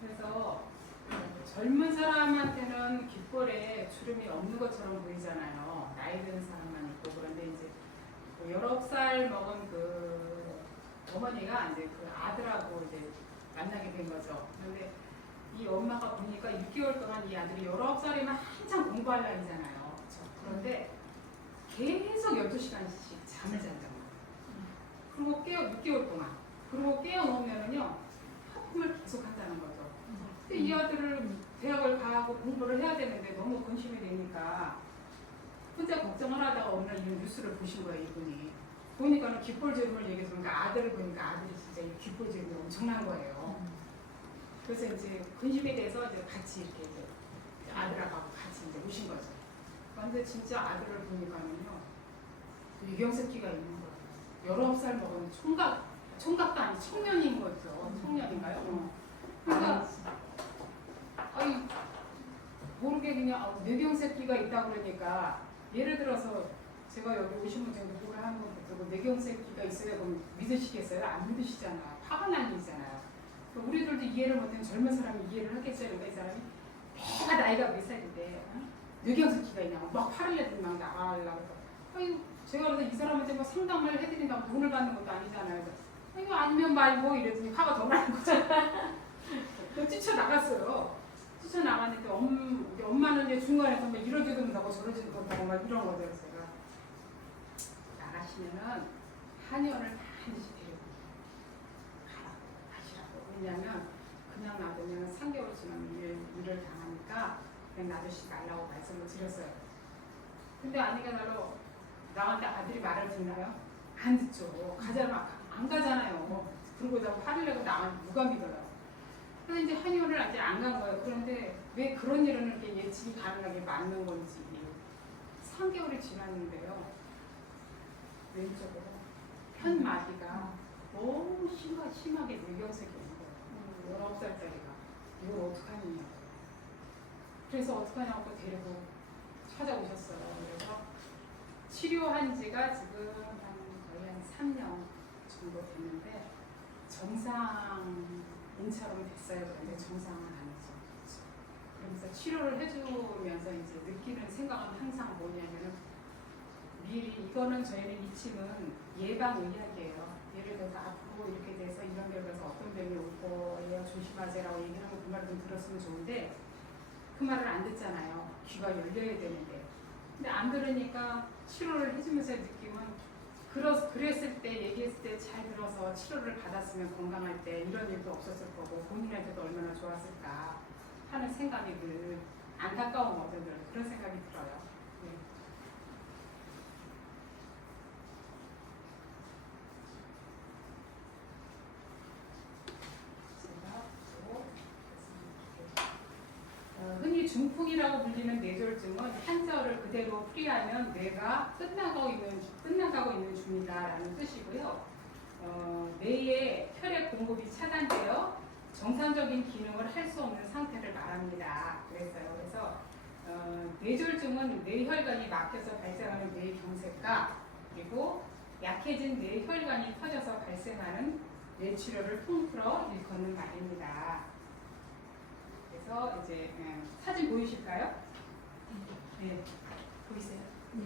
그래서 젊은 사람한테는 귓볼에 주름이 없는 것처럼 보이잖아요. 나이 든 사람만 있고. 그런데 이제 19살 먹은 그 어머니가 이제 그 아들하고 이제 만나게 된 거죠. 그런데 이 엄마가 보니까 6개월 동안 이 아들이 19살이면 한창 공부할 나이잖아요. 그렇죠? 그런데 계속 12시간씩 잠을 잔다는 거예요. 그리고 6개월 동안. 그리고 깨어놓으면은요, 하품을 계속 한다는 거죠. 근데 이 아들을 대학을 가고 공부를 해야 되는데 너무 근심이 되니까 혼자 걱정을 하다가 어느 날 이 뉴스를 보신 거예요, 이분이. 보니까는 귓볼주름을 얘기해서 그러니까 아들을 보니까 아들이 진짜 이 귓볼주름이 엄청난 거예요. 그래서 이제 근심이 돼서 이제 같이 이렇게 이제 아들하고 같이 이제 오신 거죠. 근데 진짜 아들을 보니까는요, 유경색기가 있는 거예요. 19살 먹은 총각도 아니 청년인 거죠. 청년인가요? 그러니까 아니 모르게 그냥 뇌경색기가 있다 그러니까 예를 들어서 제가 여기 오신 분 중에 누구를 하는 건 듣고 뇌경색기가 있어야 그럼 믿으시겠어요? 안 믿으시잖아요. 화가 난 일이잖아요. 우리들도 이해를 못하면 젊은 사람이 이해를 하겠어요. 그러니까 이 사람이 내가 나이가 몇 살인데 뇌경색기가 있냐고 막 화를 내더니 막 나가려고 아유 제가 그래서 이 사람한테 뭐 상담을 해드린다고 돈을 받는 것도 아니잖아요. 아유 아니면 말고 이랬더니 화가 더 나는 거죠. 뛰쳐나갔어요. 뛰쳐나갔는데 엄마는 이제 중간에서 막 이러지도 못하고 저러지도 못하고 막 이런 거죠. 제가 나가시면은 한의원을 반드시 데리고 가시라고. 왜냐면 그냥 놔두면 3개월 지나면 일을 당하니까 그냥 놔두시지 말라고 말씀을 드렸어요. 근데 아니가 나로 나한테 아들이 말을 듣나요? 안 듣죠. 가자면 안 가잖아요. 그러고 자꾸 화를 내고 나만 누가 믿어요. 그래서 이제 한의원을 아직 안 간 거예요. 그런데 왜 그런 일은 이렇게 예측이 가능하게 맞는 건지 3개월이 지났는데요. 왼쪽으로 편마디가 너무 심하게 뇌경색이 있는 거예요. 19살짜리가. 이걸 어떡하느냐고. 그래서 어떡하냐고 데리고 찾아오셨어요. 그래서 치료한 지가 지금 거의 한 3년 정도 됐는데 정상인처럼 됐어요. 그런데 정상은 아니죠. 그러면서 치료를 해주면서 이제 느끼는 생각은 항상 뭐냐면은 미리 이거는 저희는 이 침은 예방의학이에요. 예를 들어서 앞으로 이렇게 돼서 이런 결과에서 어떤 병이 올 거예요. 조심하세요라고 얘기하고 그 말을 좀 들었으면 좋은데 그 말을 안 듣잖아요. 귀가 열려야 되는데. 근데 안 들으니까 치료를 해주면서 느낌은 그랬을 때 얘기했을 때 잘 들어서 치료를 받았으면 건강할 때 이런 일도 없었을 거고 본인한테도 얼마나 좋았을까 하는 생각이 늘 안타까운 거죠. 그런 생각이 들어요. 네. 흔히 중풍이라고 불리는 뇌졸중은 한자어를 그대로 풀이하면 뇌가 끝나가고 있는 중이다라는 뜻이고요. 뇌의 혈액 공급이 차단되어 정상적인 기능을 할 수 없는 상태를 말합니다. 그래서 뇌졸중은 뇌혈관이 막혀서 발생하는 뇌경색과 그리고 약해진 뇌혈관이 터져서 발생하는 뇌출혈을 통틀어 일컫는 말입니다. 그래서 이제 사진 보이실까요? 네, 보이세요? 네.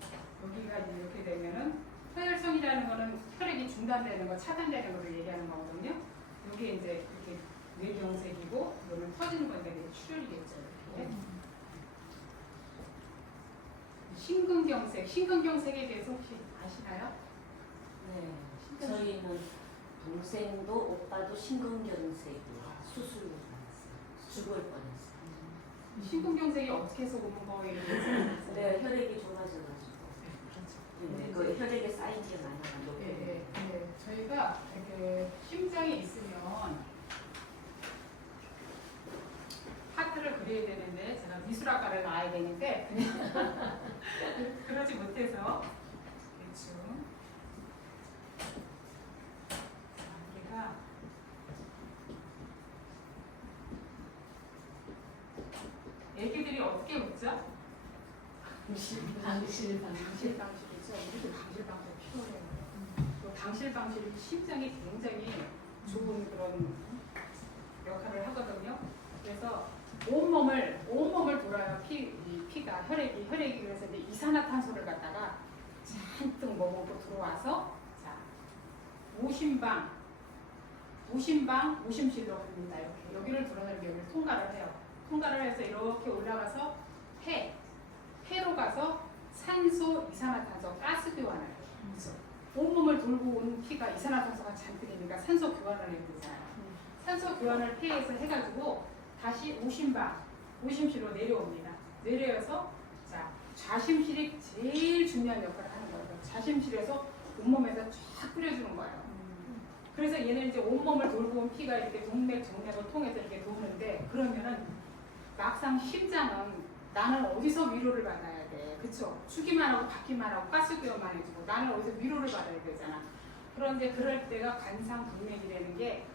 자, 여기가 이제 이렇게 되면은 혈혈성이라는 거는 혈액이 중단되는 거, 차단되는 거를 얘기하는 거거든요. 여기 이제 이렇게 뇌경색이고, 이거는 터지는 건데 뇌출혈이겠죠. 이렇게. 심근경색에 대해서 혹시 아시나요? 네. 저희는 동생도 오빠도 심근경색이요. 수술을 받았어요. 죽을 뻔했어요. 심근경색이 어떻게 해서 오는 거예요? 네, 혈액이 좁아져가지고. 네, 그 혈액에 쌓인 게 많아가지고. 네, 저희가 이렇게 심장이 있으면 하트를 그려야 되는데 제가 미술학과를 나와야 되는데 그러지 못해서 대충 여기가 애기들이 어떻게 웃죠? 당실 방실방실이죠. 우리도 방실방실 필요해요. 또 방실방실이 심장이 굉장히 좋은 그런 역할을 하거든요. 그래서 온몸을 돌아요. 피가 혈액이 그래서 이제 이산화탄소를 갖다가 잔뜩 머금고 들어와서 자 오심실로 갑니다. 이렇게 여기를 돌아서 여기를 통과를 해요. 통과를 해서 이렇게 올라가서 폐로 가서 산소, 이산화탄소, 가스 교환을 해요. 그래서 온몸을 돌고 온 피가 이산화탄소가 잔뜩이니까 산소 교환을 해야 되잖아요. 산소 교환을 폐에서 해가지고 다시 오심실로 내려옵니다. 내려서 자 좌심실이 제일 중요한 역할을 하는 거예요. 좌심실에서 온몸에서 쫙 뿌려주는 거예요. 그래서 얘는 이제 온몸을 돌고 온 피가 이렇게 동맥, 정맥을 통해서 이렇게 도는데 그러면은 막상 심장은 나는 어디서 위로를 받아야 돼. 그쵸? 주기만 하고 받기만 하고 가스 교환만 해주고 나는 어디서 위로를 받아야 되잖아. 그런데 그럴 때가 관상동맥이라는 게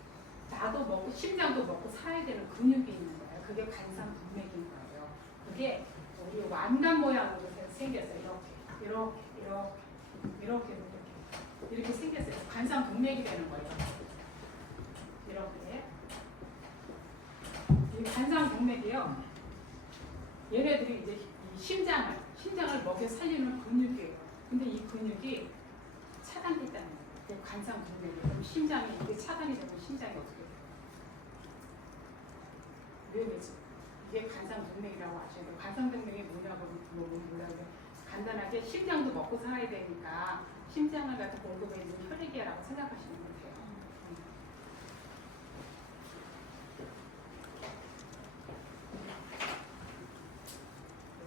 나도 먹고 심장도 먹고 살아야 되는 근육이 있는 거예요. 그게 관상동맥인 거예요. 그게 우리 완간 모양으로 생겼어요. 이렇게 생겼어요. 관상동맥이 되는 거예요. 이렇게. 이 관상동맥이요. 얘네들이 이제 이 심장을 먹여 살리는 근육이에요. 근데 이 근육이 차단됐다는 거예요. 그게 관상동맥이에요. 그럼 심장이 이게 차단이 되면 심장이 어떻게 돼요? 위험해져. 이게 관상동맥이라고 아셔야 돼요. 관상동맥이 뭐냐고 몰라요. 간단하게 심장도 먹고 살아야 되니까 심장을 갖다 공급해 주는 혈액이라고 생각하시면 돼요.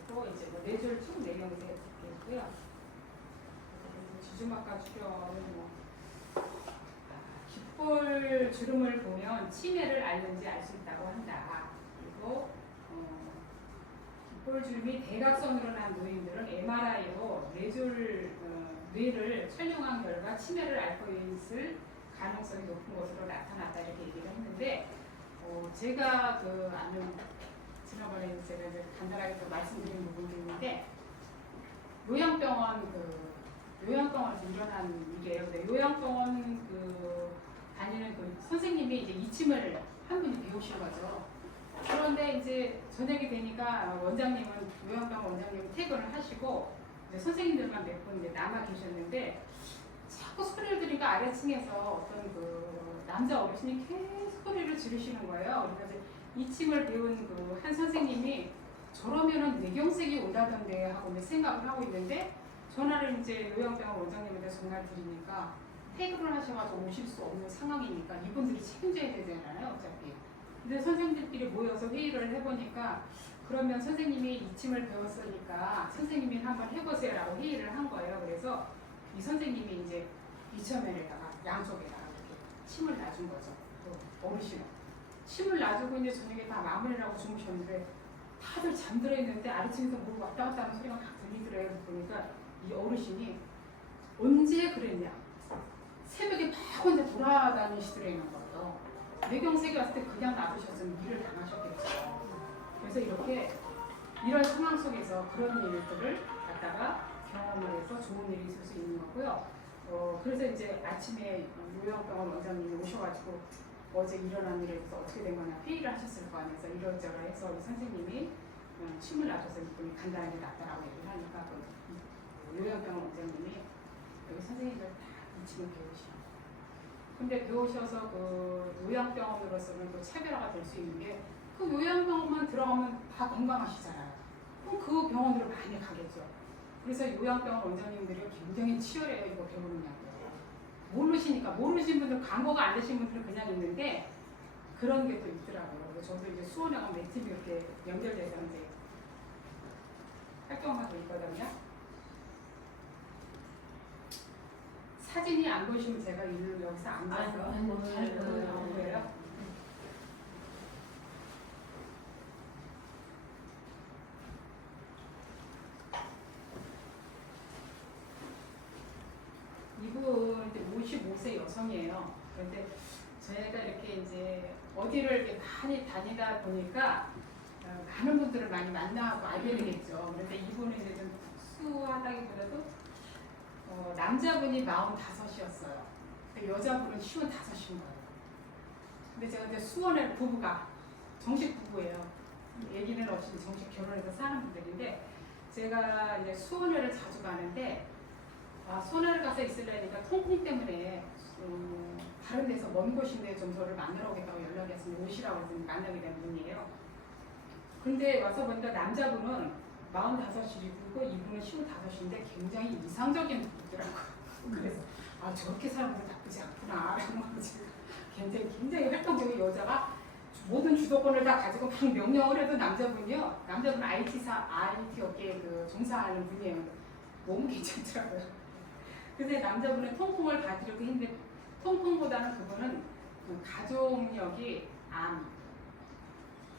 그리고 이제 뭐 뇌졸중, 뇌경색 있고요. 주주막과 출혈은 뭐 귓볼 주름을 보면 치매를 앓는지 알 수 있다고 한다. 그리고 귓볼 주름이 대각선으로 난 노인들은 MRI로 뇌를 촬영한 결과 치매를 앓고 있을 가능성이 높은 것으로 나타났다 이렇게 얘기를 했는데 제가 아는 지난번에 제가 이제 간단하게 또 말씀드린 부분이 있는데 요양병원에서 일어난 일이에요. 근데 요양병원 다니는 선생님이 이제 이침을 한 분이 배우신 거죠. 그런데 이제 저녁이 되니까 요양병원 원장님은 퇴근을 하시고 이제 선생님들만 몇 분 이제 남아 계셨는데 자꾸 소리를 들으니까 아래층에서 어떤 남자 어르신이 계속 소리를 지르시는 거예요. 그래서 이제 이침을 배운 한 선생님이 저러면은 뇌경색이 온다던데 하고 이제 생각을 하고 있는데 전화를 이제 요양병원 원장님한테 전화를 드리니까 퇴근을 하셔가지고 오실 수 없는 상황이니까 이분들이 책임져야 되잖아요, 어차피. 근데 선생님들끼리 모여서 회의를 해보니까 그러면 선생님이 이침을 배웠으니까 선생님이 한번 해보세요라고 회의를 한 거예요. 그래서 이 선생님이 이제 이처면에다가 양쪽에다가 이렇게 침을 놔준 거죠. 또 어르신은 침을 놔주고 이제 저녁에 다 마무리를 하고 주무셨는데 다들 잠들어 있는데 아래층에서 뭐 왔다 갔다 하는 소리가 막 들리더래요. 그래서 보니까 이 어르신이 언제 그랬냐, 새벽에 막 혼자 돌아다니시더라는 거예요. 뇌경색이 왔을 때 그냥 놔두셨으면 일을 당하셨겠죠. 그래서 이런 상황 속에서 그런 일들을 갖다가 경험을 해서 좋은 일이 있을 수 있는 거고요. 그래서 이제 아침에 요양병원 원장님이 오셔가지고 어제 일어난 일에 대해서 어떻게 된 거냐 회의를 하셨을 거 아니에요. 이러저러 해서 이 선생님이 침을 놔줘서 이분이 간단하게 낫다라고 얘기를 하니까 요양병원 원장님이 여기 선생님들 다 이침을 배우시고 근데 배우셔서 요양병원으로서는 또 차별화가 될 수 있는 게 요양병원만 들어가면 다 건강하시잖아요. 그럼 그 병원으로 많이 가겠죠. 그래서 요양병원 원장님들이 굉장히 치열해요. 이거 배우느냐고. 모르시니까 모르신 분들 광고가 안 되신 분들은 그냥 있는데 그런 게 또 있더라고요. 그래서 저도 이제 수원에 가면 매 팀이 이렇게 연결돼서 이제 활동하고 있거든요. 사진이 안 보이시면 제가 여기서 앉아서 잘 보여요. 거예요. 이분 이제 55세 여성이에요. 그런데 제가 이렇게 이제 어디를 이렇게 많이 다니다 보니까 많은 분들을 많이 만나고 알게 되겠죠. 그런데 이분은 이제 좀 특수하다기보다도 남자분이 45이었어요. 여자분은 55인 거예요. 근데 제가 이제 수원에 부부가 정식 부부예요. 얘기는 없이 정식 결혼해서 사는 분들인데 제가 이제 수원회를 자주 가는데 수원회를 가서 있으려니까 통풍 때문에 다른 데서 먼 곳인데 좀 저를 만나러 오겠다고 연락이 왔으면 오시라고 해서 만나게 된 분이에요. 근데 와서 보니까 남자분은 45이고 이분은 55인데 굉장히 이상적인 분이더라고요. 그래서 저렇게 사는 분 나쁘지 않구나 라는 거지. 굉장히 활동적인 여자가 모든 주도권을 다 가지고 막 명령을 해도 남자분은 IT 업계에 종사하는 분이에요. 너무 괜찮더라고요. 근데 남자분은 통풍을 받으려고 했는데 통풍보다는 그분은 가족력이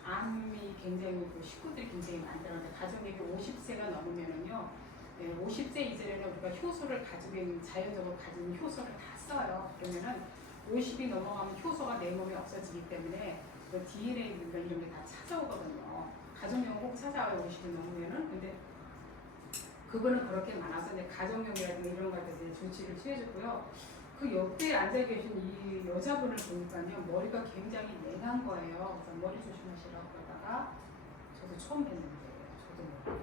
암이 굉장히 식구들이 굉장히 많더라고요. 가족력이 50세가 넘으면은요, 50세 이전에는 우리가 효소를 가지고 있는 자연적으로 가지고 있는 효소를 다 써요. 그러면은 50이 넘어가면 효소가 내 몸에 없어지기 때문에 DNA 이런 게 다 찾아오거든요. 가족력은 꼭 찾아와요. 50이 넘으면은. 근데 그분은 그렇게 많아서 이제 가족력이라든가 이런 것에 대해서 조치를 취해줬고요. 그 옆에 앉아 계신 이 여자분을 보니까요, 머리가 굉장히 냉한 거예요. 그래서 머리 조심하시라고 그러다가 저도 처음 뵀는데 저도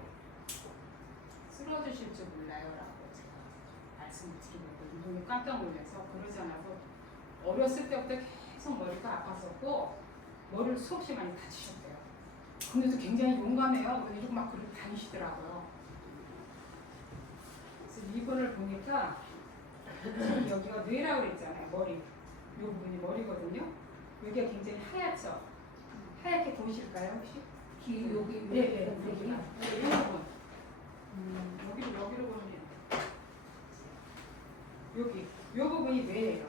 쓰러지실 줄 몰라요라고 제가 말씀을 드리고 이분이 깜짝 놀라서 그러지 않아도 어렸을 때부터 계속 머리가 아팠었고 머리를 수없이 많이 다치셨대요. 근데도 굉장히 용감해요. 이러고 막 그러고 다니시더라고요. 그래서 이분을 보니까 여기가 뇌라고 그랬잖아요. 머리. 이 부분이 머리거든요. 여기가 굉장히 하얗죠. 하얗게 보이실까요 혹시? 여기 네, 여기가 이 부분. 여기로 보면 여기 이 부분이 뇌예요.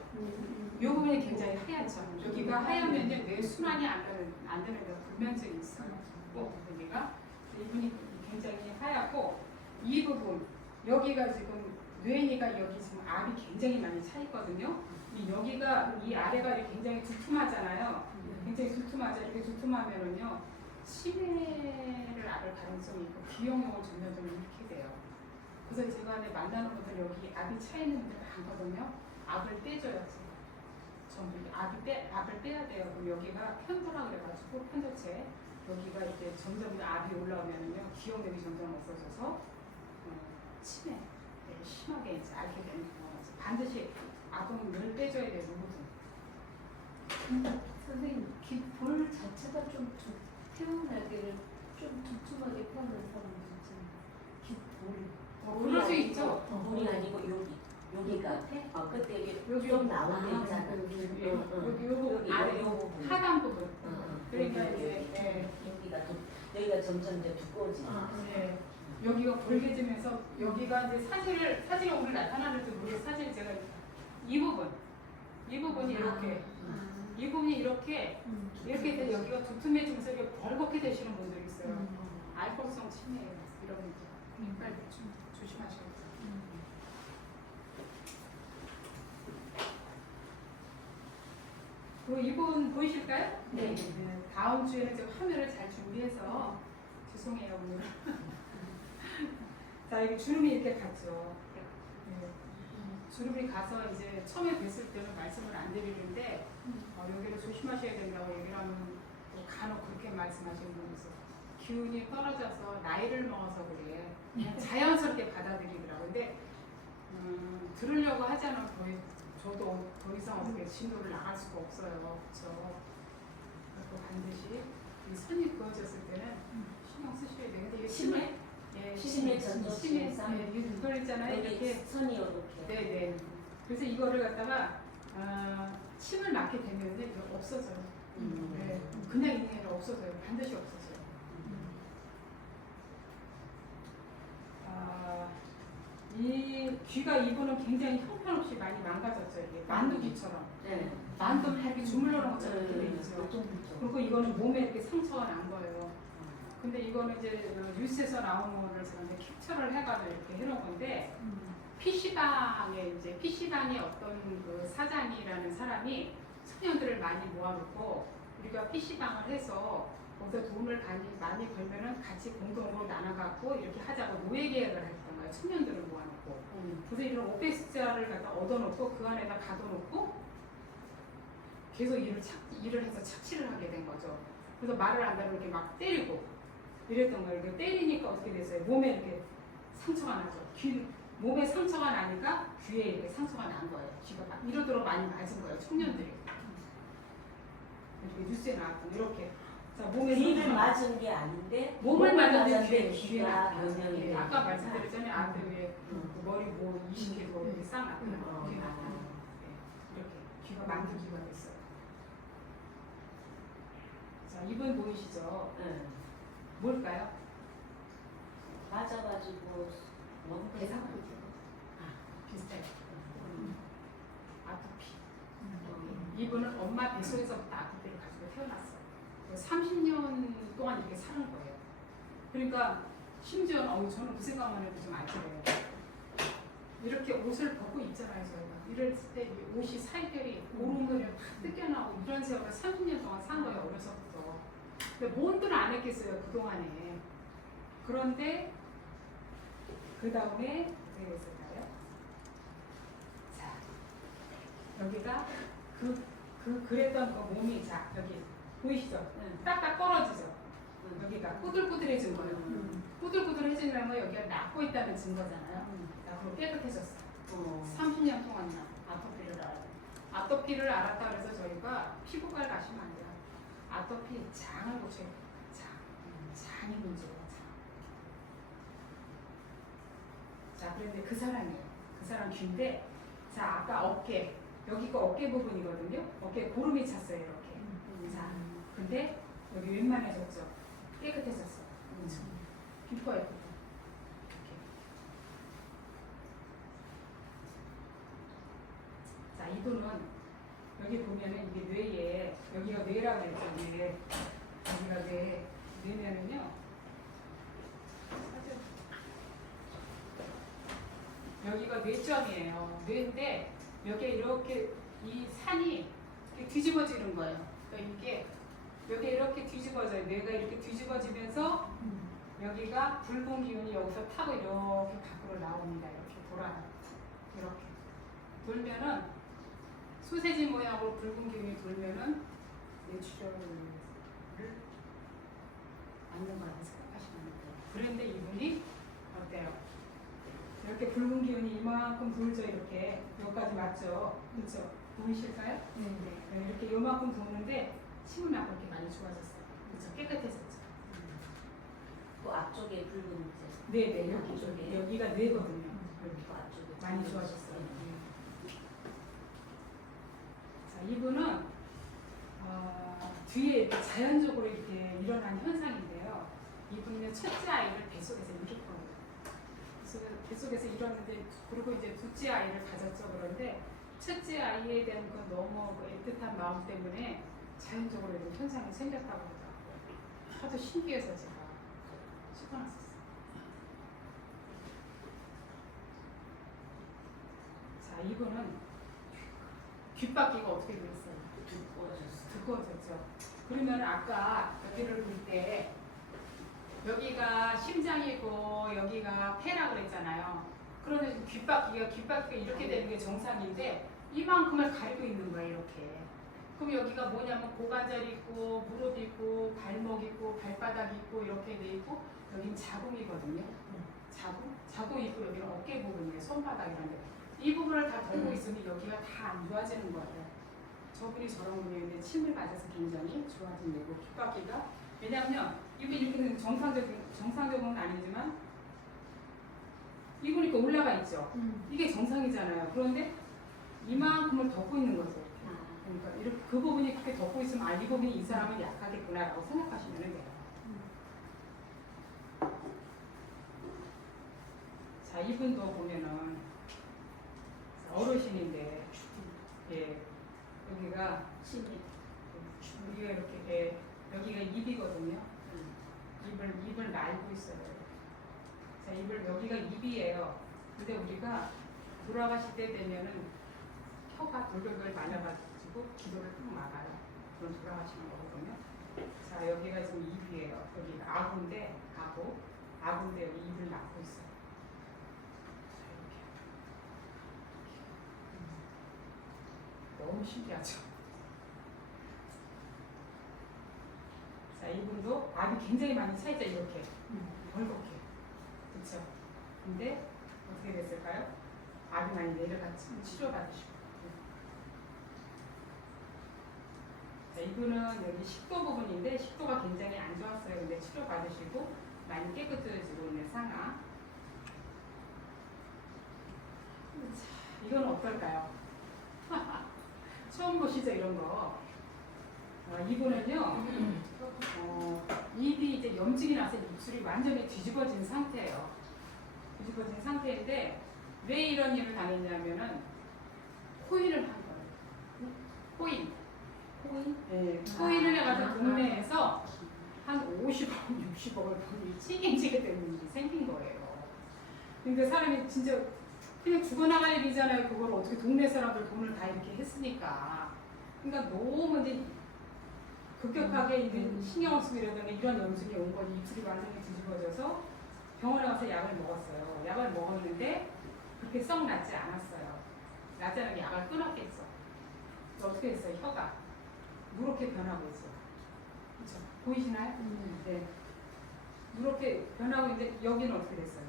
이 부분이 굉장히 하얗죠. 여기가 하얗면 뇌 순환이 안 되는 불면증이 있어요. 여기가 이분이 굉장히 하얗고 이 부분 여기가 지금 뇌니까 여기 지금 알이 굉장히 많이 차 있거든요. 이 아래가 굉장히 두툼하잖아요. 굉장히 두툼하죠. 이렇게 두툼하면은요 치매를 앓을 가능성이 있고 비용형을 전면적으로 일으키게 돼요. 그래서 제가 이제 만나는 분들 여기 압이 차 있는 분들 많거든요. 압을 떼줘야지. 전부 압을 빼야 돼요. 그럼 여기가 편도라 그래가지고 편도체 여기가 이제 점점 압이 올라오면은요 기억력이 점점 없어져서 치매 심하게 이제 앓게 되는 경우가 있어요. 반드시 압은 늘 빼줘야 돼요. 누구든. 선생님, 귓볼 자체가 좀 태어나기를 좀 두툼하게 펴는 사람도 있잖아요. 귓볼. 그럴 수 있죠. 볼이 아니고 여기가 끝에 여기 좀 나온 데 있잖아. 여기 아래 요 부분. 하단 부분. 그러니까 여기, 이제 네. 여기가 점점 이제 두꺼워지는. 네. 여기가 볼게지면서 여기가 이제 사진이 오늘 나타나는지 모르겠어요. 사진 제가 이 부분이 이렇게 이 부분이 이렇게 돼서 여기가 두툼해지면서 이게 벌겋게 되시는 분들이 있어요. 알코올성 치매예요. 이런 문제. 빨리 좀 조심하셔야 돼요. 그 이분 보이실까요? 네. 다음 주에는 좀 화면을 잘 준비해서 죄송해요 오늘. 자 여기 주름이 이렇게 갔죠. 네. 주름이 가서 이제 처음에 뵀을 때는 말씀을 안 드리는데 여기를 조심하셔야 된다고 얘기를 하면 또 간혹 그렇게 말씀하시는 분이 있어요. 기운이 떨어져서 나이를 먹어서 그래. 그냥 자연스럽게 받아들이더라고요. 근데 들으려고 하자면 거의 저도 더 이상 어떻게 진도를 나갈 수가 없어요. 그렇죠? 그래서 반드시 이 선이 그어졌을 때는 신경 쓰셔야 돼요. 근데 이게 치매? 치매 전조 치매 증상? 이거 있잖아요. 여기 이렇게 선이 이렇게. 네네. 그래서 이거를 갖다가 침을 맞게 되면 이게 없어져요. 네. 그냥 있는 게 아니라 없어져요. 반드시 없어져요. 이 귀가 이분은 굉장히 형편없이 많이 망가졌죠. 이게 만두귀처럼. 네. 만두를 이렇게 주물러 놓은 것처럼 이렇게 돼 있죠. 그리고 이거는 몸에 이렇게 상처가 난 거예요. 근데 이거는 이제 뉴스에서 나온 거를 제가 이제 캡처를 해가지고 이렇게 해놓은 건데 PC방에 어떤 그 사장이라는 사람이 청년들을 많이 모아놓고 우리가 PC방을 해서 거기서 돈을 많이 벌면은 같이 공동으로 나눠갖고 이렇게 하자고 노예 계약을 했던 거예요. 청년들을 모아놓고. 그래서 이런 오페스자를 갖다 얻어놓고 그 안에다 가둬놓고 계속 일을 해서 착취를 하게 된 거죠. 그래서 말을 안 하고 이렇게 막 때리고 이랬던 거예요. 이렇게 때리니까 어떻게 됐어요? 몸에 이렇게 상처가 나죠. 몸에 상처가 나니까 귀에 이렇게 상처가 난 거예요. 귀가 막 이러도록 많이 맞은 거예요. 청년들이. 이렇게 뉴스에 나왔던 이렇게. 자, 몸에 귀를 맞은 게 아닌데 몸을 맞았는데 맞았는데 귀가 변형이 예, 돼. 아까 말씀드렸잖아요. 아들 왜 그 머리 뭐 20개 이렇게 싹 났다. 귀에 났다. 이렇게 귀가 만두귀가 됐어요. 자, 이분 보이시죠? 네. 뭘까요? 맞아가지고 너무 대상포죠. 비슷해요. 아토피. 이분은 엄마 뱃속에서부터 아토피를 가지고 태어났어요. 30년 동안 이렇게 사는 거예요. 그러니까 심지어는 저는 그 생각만 해도 좀 알더래요. 이렇게 옷을 벗고 있잖아요, 저희가. 이럴 때 옷이 살결이 오름을 다 뜯겨나오고 이런 세월을 30년 동안 산 거예요, 어려서부터. 근데 뭔들 안 했겠어요, 그동안에. 그런데 그 다음에 어떻게 됐을까요? 자, 여기가 그랬던 그 몸이, 자, 여기 보이시죠? 딱딱 떨어지죠? 여기가 꾸들꾸들해진 거예요. 꾸들꾸들해지려면 여기가 낫고 있다는 증거잖아요. 자, 그럼 깨끗해졌어. 30년 동안이나 아토피를 알아요. 아토피를 알았다 그래서 저희가 피부과를 가시면 안 돼요. 아토피 장을 고쳐야 돼요. 장이 문제예요. 자, 그런데 그 사람이에요. 그 사람 귀인데, 자, 아까 어깨, 여기가 어깨 부분이거든요. 어깨에 고름이 찼어요, 이렇게. 자, 근데 여기 웬만해졌죠. 깨끗해졌어요. 비포 애프터. 자, 이분은 여기 보면은 이게 뇌에, 여기가 뇌라고 그랬죠. 뇌. 여기가 뇌면은요. 여기가 뇌점이에요. 뇌인데 여기에 이렇게 이 산이 이렇게 뒤집어지는 거예요. 그러니까 이게 여기 이렇게 뒤집어져요. 뇌가 이렇게 뒤집어지면서 여기가 여기가 붉은 기운이 여기서 타고 이렇게 밖으로 나옵니다. 이렇게 돌아요. 이렇게 돌면은 소세지 모양으로 붉은 기운이 돌면은 뇌출혈을 맞는 거라고 생각하시면 돼요. 그런데 이분이 어때요? 이렇게 붉은 기운이 이만큼 돌죠. 이렇게 여기까지 맞죠? 그렇죠? 보이실까요? 네, 이렇게 요만큼 도는데 침은 안 그렇게 많이 좋아졌어요. 그렇죠? 깨끗해졌죠. 그 앞쪽에 붉은 네네, 여기 쪽에. 여기가 뇌거든요. 그 앞쪽에 많이 붉은 좋아졌어요. 네. 자, 이분은 뒤에 이렇게 자연적으로 이렇게 일어난 현상인데요. 이분은 첫째 아이를 뱃속에서 일으켰거든요. 뱃속에서 일었는데, 그리고 이제 둘째 아이를 가졌죠. 그런데 첫째 아이에 대한 그 너무 그 애틋한 마음 때문에 자연적으로 이런 현상이 생겼다고 하더라고요. 하도 신기해서 제가 찍어놨었어요. 자, 이분은 귓바퀴가 어떻게 되었어요? 두꺼워졌죠. 그러면 아까 여기를 볼 때 여기가 심장이고 여기가 폐라 그랬잖아요. 그러면 귓바퀴가 이렇게 되는 게 정상인데 이만큼을 가리고 있는 거예요. 이렇게. 그럼 여기가 뭐냐면 고관절 있고 무릎 있고 발목 있고 발바닥 있고 이렇게 돼 있고 여기는 자궁이거든요. 자궁 있고 여기는 어깨 부분이에요. 손바닥이라는데 이 부분을 다 덮고 있으면 여기가 다 안 좋아지는 거예요. 저분이 저런 분이었는데 침을 맞아서 굉장히 좋아진 거고 귓바퀴가 왜냐하면 이렇게 되는 정상적은 아니지만 이거 이렇게 올라가 있죠. 이게 정상이잖아요. 그런데 이만큼을 덮고 있는 거죠. 그러니까 이렇게 그 부분이 그렇게 덮고 있으면 이 부분이 이 사람은 약하겠구나라고 생각하시면 돼요. 자, 이분도 보면은 어르신인데 예, 여기가 이렇게 여기가 입이거든요. 입을 말고 있어요. 자, 여기가 입이에요. 근데 우리가 돌아가실 때 되면은 혀가 돌돌돌 말려가지고 기도를 쭉 막아요. 그럼 돌아가시는 거거든요. 자, 여기가 지금 입이에요. 여기가 아구인데 아구인데 여기 입을 막고 있어요. 너무 신기하죠. 자, 이분도 압이 굉장히 많이 차있죠. 이렇게 벌겋게, 그렇죠? 근데 어떻게 됐을까요? 압이 많이 내려갔지. 치료받으시고. 자, 이분은 여기 식도 부분인데 식도가 굉장히 안 좋았어요. 근데 치료받으시고 많이 깨끗해지고 있는 상황. 자, 이건 어떨까요? 처음 보시죠, 이런 거. 이분은요, 입이 이제 염증이 나서 입술이 완전히 뒤집어진 상태예요. 뒤집어진 상태인데, 왜 이런 일을 당했냐면은, 코인을 한 거예요. 코인? 네, 코인을 해가지고 동네에서 한 50억, 60억을 돈이 책임지게 되는 일이 생긴 거예요. 그러니까 사람이 진짜 그냥 죽어나갈 일이잖아요. 그걸 어떻게 동네 사람들 돈을 다 이렇게 했으니까. 그러니까 너무 이제 급격하게 이제 신경을 쓰이라든가 이런 염증이 온 거지. 입술이 완전히 뒤집어져서 병원에 가서 약을 먹었어요. 약을 먹었는데 그렇게 썩 낫지 않았어요. 낫지 않으면 약을 끊었겠어. 어떻게 됐어요? 혀가 누렇게 변하고 있어요. 그렇죠? 보이시나요? 네. 누렇게 변하고 있는데 여기는 어떻게 됐어요?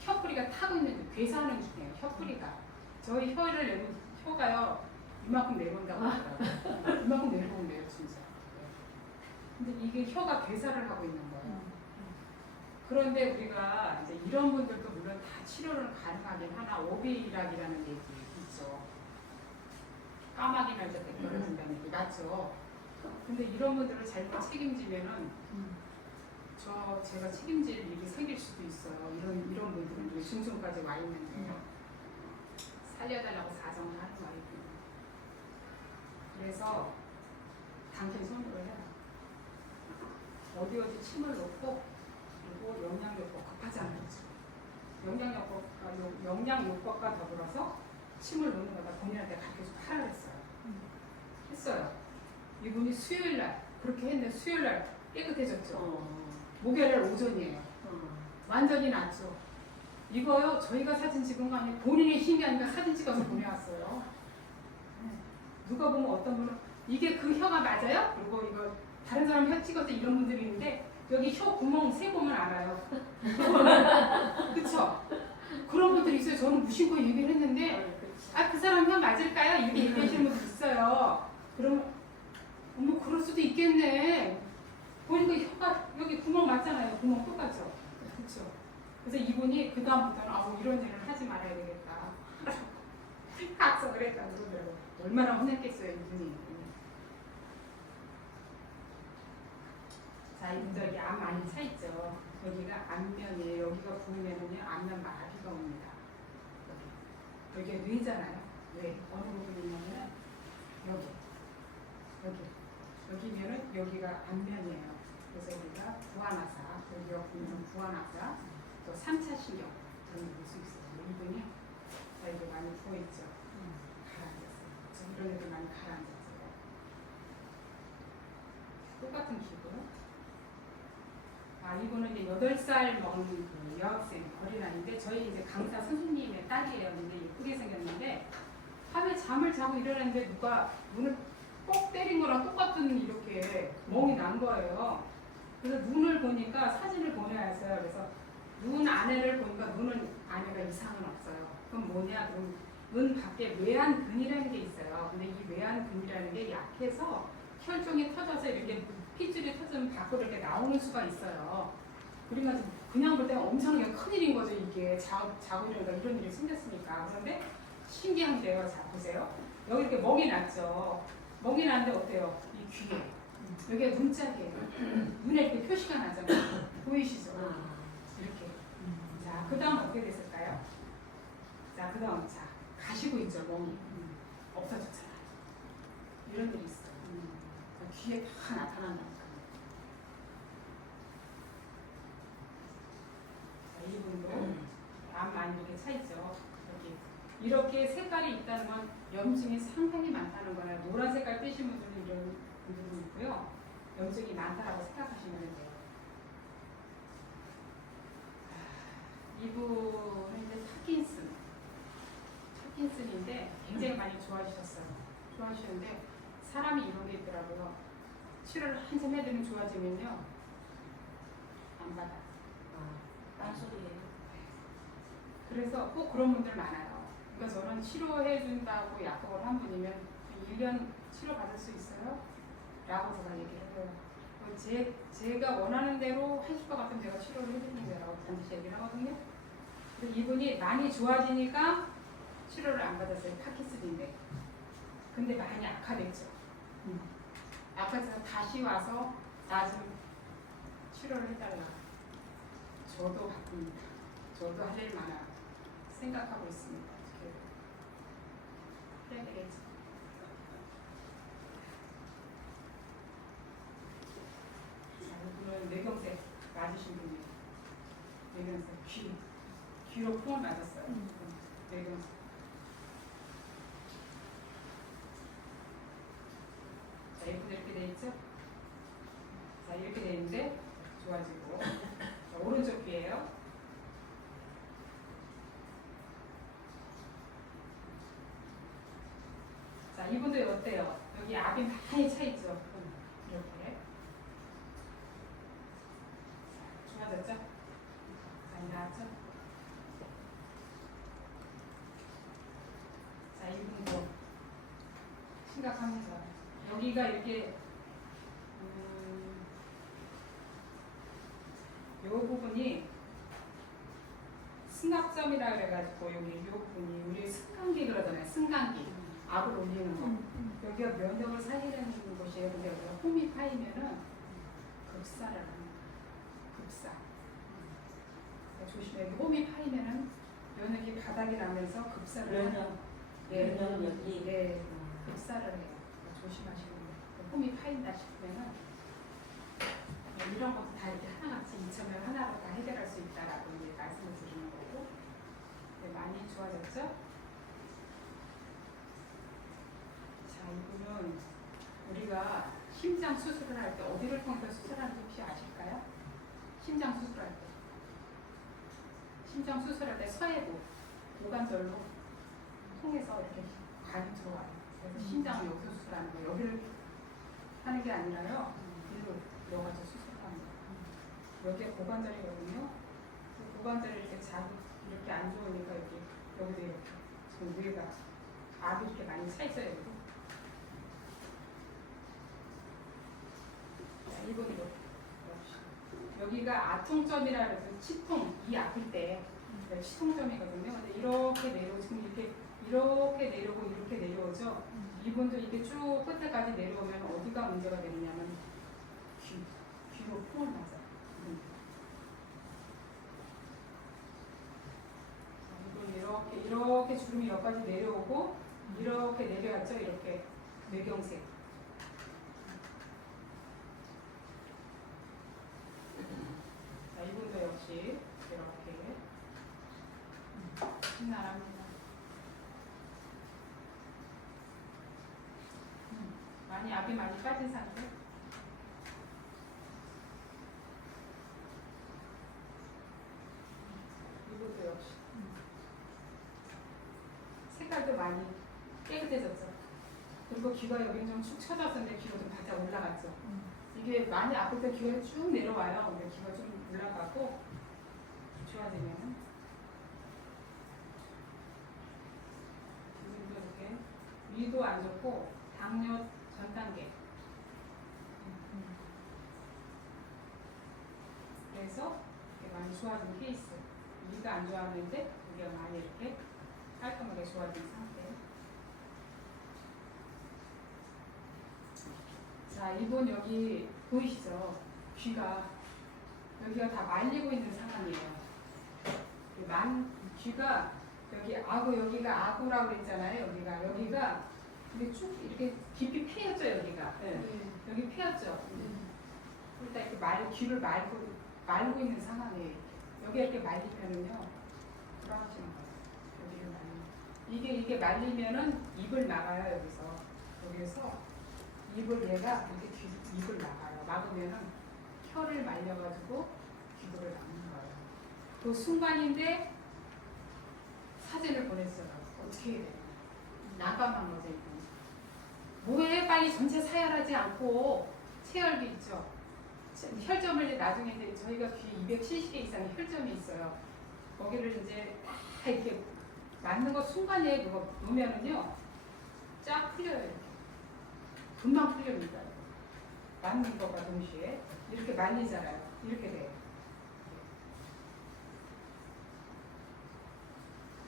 혀뿌리가 타고 있는 괴사하는 중이에요. 혀뿌리가. 저희 혀가요 이만큼 내려온다고 하더라고요. 이만큼 내려온대요 진짜. 근데 이게 혀가 괴사를 하고 있는 거예요. 그런데 우리가 이제 이런 분들도 물론 다 치료는 가능하긴 하나 오비락이라는 얘기 있죠. 까마귀 날짜 때 떨어진다는 얘기 맞죠? 근데 이런 분들을 잘못 책임지면은 제가 책임질 일이 생길 수도 있어요. 이런 분들은 중증까지 와 있는데 살려달라고 사정을 하는 거예요. 그래서 당신 손으로 해라. 어디 침을 놓고 그리고 영양요법 급하지 않았죠. 영양요법과 더불어서 침을 놓는 거다 본인한테 가르쳐서 하라 했어요. 했어요. 이분이 수요일날 그렇게 했는데 수요일날 깨끗해졌죠. 목요일 오전이에요. 완전히 낫죠. 이거요 저희가 사진 찍은 거 아니에요. 본인이 신기하니까 사진 찍어서 보내왔어요. 누가 보면 어떤 분은 이게 그 혀가 맞아요? 그리고 이거 다른 사람 혀 찍어서 이런 분들이 있는데 여기 혀 구멍 세 보면 알아요. 그쵸? 그런 분들이 있어요. 저는 무심코 얘기를 했는데 아 그 사람 혀 맞을까요? 이렇게 얘기하시는 분들 있어요. 그러면 어머 그럴 수도 있겠네. 보니까 혀가 여기 구멍 맞잖아요. 구멍 똑같죠? 그쵸? 그래서 이분이 그 다음부터는 뭐 이런 일을 하지 말아야 되겠다. 각성을 했다 그러더라고요. 얼마나 혼냈겠어요 이분이. 자, 이분 저기 암 많이 차 있죠. 여기가 안면이에요. 여기가 부으면은요 안면 마비가 옵니다. 여기가 뇌잖아요. 뇌 어느 부분이 있냐면 여기면은 여기가 안면이에요. 그래서 여기가 부안하사, 여기가 보면 부안하사, 또 3차 신경 그런 거 볼 수 있어요. 이분이 여기 많이 부어 있죠. 가라앉았어요. 저 이런 애들 많이 가라앉았어요. 똑같은 기분. 이분은 이제 8살 먹는 그 여학생 어린아이인데 저희 이제 강사 선생님의 딸이에요. 근데 예쁘게 생겼는데 밤에 잠을 자고 일어났는데 누가 눈을 꼭 때린 거랑 똑같은 이렇게 멍이 난 거예요. 그래서 눈을 보니까 사진을 보내야 했어요. 그래서 눈 안에를 보니까 눈은 안에가 이상은 없어요. 그럼 뭐냐? 그럼 눈 밖에 외안근이라는 게 있어요. 근데 이 외안근이라는 게 약해서 혈종이 터져서 이렇게 핏줄이 터지면 밖으로 이렇게 나오는 수가 있어요. 그러니까 그냥 볼 때 엄청나게 큰일인 거죠. 이게 자고 일어나다 이런 일이 생겼으니까. 그런데 신기한 게요. 자 보세요. 여기 이렇게 멍이 났죠. 멍이 났는데 어때요? 이 귀에 여기가 눈짝이에요. 눈에 이렇게 표시가 나잖아요. 보이시죠? 이렇게. 자, 그 다음 어떻게 됐을까요? 자, 그 다음 자 가시고 있죠. 멍이 없어졌잖아요. 이런 일이 있어요. 귀에 다 나타난다니까. 자, 이분도 암 많이 이렇게 차 있죠. 여기 이렇게 색깔이 있다는 건 염증이 상당히 많다는 거예요. 노란 색깔 떼신 분들은 이런 분들도 있고요. 염증이 많다라고 생각하시면 돼요. 이분은 이제 파킨슨인데 굉장히 많이 좋아지셨어요. 좋아지셨는데 사람이 이런 게 있더라고요. 치료를 한참 해드리면 좋아지면요 안 받아. 딴소리예요. 그래서 꼭 그런 분들 많아요. 그러니까 저는 치료해준다고 약속을 한 분이면 1년 치료받을 수 있어요? 라고 제가 얘기를 해요. 제가 원하는 대로 하실 것 같으면 제가 치료를 해드리는 거라고 반드시 얘기를 하거든요. 근데 이분이 많이 좋아지니까 치료를 안 받았어요. 파킨슨인데. 근데 많이 악화됐죠. 악화돼서 다시 와서 나 좀 치료를 해달라. 저도 바쁩니다. 저도 할 일 많아 생각하고 있습니다. 어떻게 해야 되겠지? 자, 이분은 뇌경색 맞으신 분이에요. 뇌경색 귀로 콩을 맞았어요. 뇌경색. 자, 이분 이렇게 돼 있죠? 자, 이렇게 돼 있는데 좋아지고. 자, 오른쪽 귀예요. 자, 이분도 어때요? 여기 압이 많이 차 있죠? 이렇게. 자, 좋아졌죠? 많이 나왔죠? 자, 이분도 심각합니다. 여기가 이렇게 이 부분이 승합점이라 그래가지고 여기 이 부분이 우리 승강기 그러잖아요. 승강기 압을 올리는 거. 여기가 면역을 살리는 곳이에요. 근데 여기가 홈이 파이면은 급사를 합니다. 급사. 그러니까 조심해요. 홈이 파이면은 면역이 바닥이 나면서 급사를 해요. 면역력이. 네, 급사를 해요. 조심하시면 돼요. 홈이 파인다 싶으면은 이런 것도 다 이렇게 하나같이 이첨을 하나로 다 해결할 수 있다라고 이제 말씀을 드리는 거고. 네, 많이 좋아졌죠? 자, 이분은 우리가 심장 수술을 할 때 어디를 통해서 수술하는지 혹시 아실까요? 심장 수술할 때. 심장 수술할 때 서해부 고관절로 통해서 이렇게 간이 들어와요. 그래서 심장을 여기서 수술하는 거예요. 여기를 하는 게 아니라요. 일로 들어가서 수술하는 거예요. 여기에 고관절이거든요. 그 고관절이 이렇게 이렇게 안 좋으니까 여기도 이렇게 지금 위에가 압이 이렇게 많이 차 있어요. 자, 1번으로 여기가 아통점이라 해서 치통, 이 아플 때 치통점이거든요. 근데 이렇게 내려오고 지금 이렇게 내려오고 이렇게 내려오죠. 이분도 이게 쭉 끝에까지 내려오면 어디가 문제가 되느냐면 귀로 폼을 맞아요. 이분 이렇게 주름이 여기까지 내려오고 이렇게 내려왔죠. 이렇게 뇌경색. 자, 이분도 역시 이렇게 신나랍니다. 많이 압이 많이 빠진 상태. 이것도 역시 색깔도 많이 깨끗해졌죠. 그리고 귀가 여기 좀 축 처졌었는데 귀가 좀 바짝 올라갔죠. 이게 많이 아플 때 귀가 쭉 내려와요. 근데 귀가 좀 올라가고 좋아지면 지금도 이렇게 위도 안 좋고 당뇨 전 단계. 그래서 이렇게 많이 좋아진 케이스. 위가 안 좋았는데 위가 많이 이렇게 깔끔하게 좋아진 상태. 자, 이분 여기 보이시죠? 귀가 여기가 다 말리고 있는 상황이에요. 귀가 여기 아구, 여기가 아구라고 그랬잖아요. 여기가 이게 쭉 이렇게 깊이 패였죠. 여기가 여기 패였죠. 일단 이렇게 귀를 말고 있는 상황이에요. 여기 이렇게 말리면은요 돌아가시는 거예요. 여기를 말리면 이게 말리면은 입을 막아요. 여기서 입을 얘가 이렇게 입을 막아요. 막으면은 혀를 말려가지고 귀도를 막는 거예요. 그 순간인데 사진을 보냈어요. 어떻게 해야 돼요? 난감한 거죠. 이건. 뭐해? 빨리 전체 사열하지 않고 체열비 있죠. 혈점을 나중에 이제 저희가 귀 270개 이상의 혈점이 있어요. 거기를 이제 다 이렇게 맞는 거 순간에 그거 놓으면은요 쫙 풀려요. 이렇게. 금방 풀립니다. 맞는 것과 동시에 이렇게 말리잖아요. 이렇게 돼요.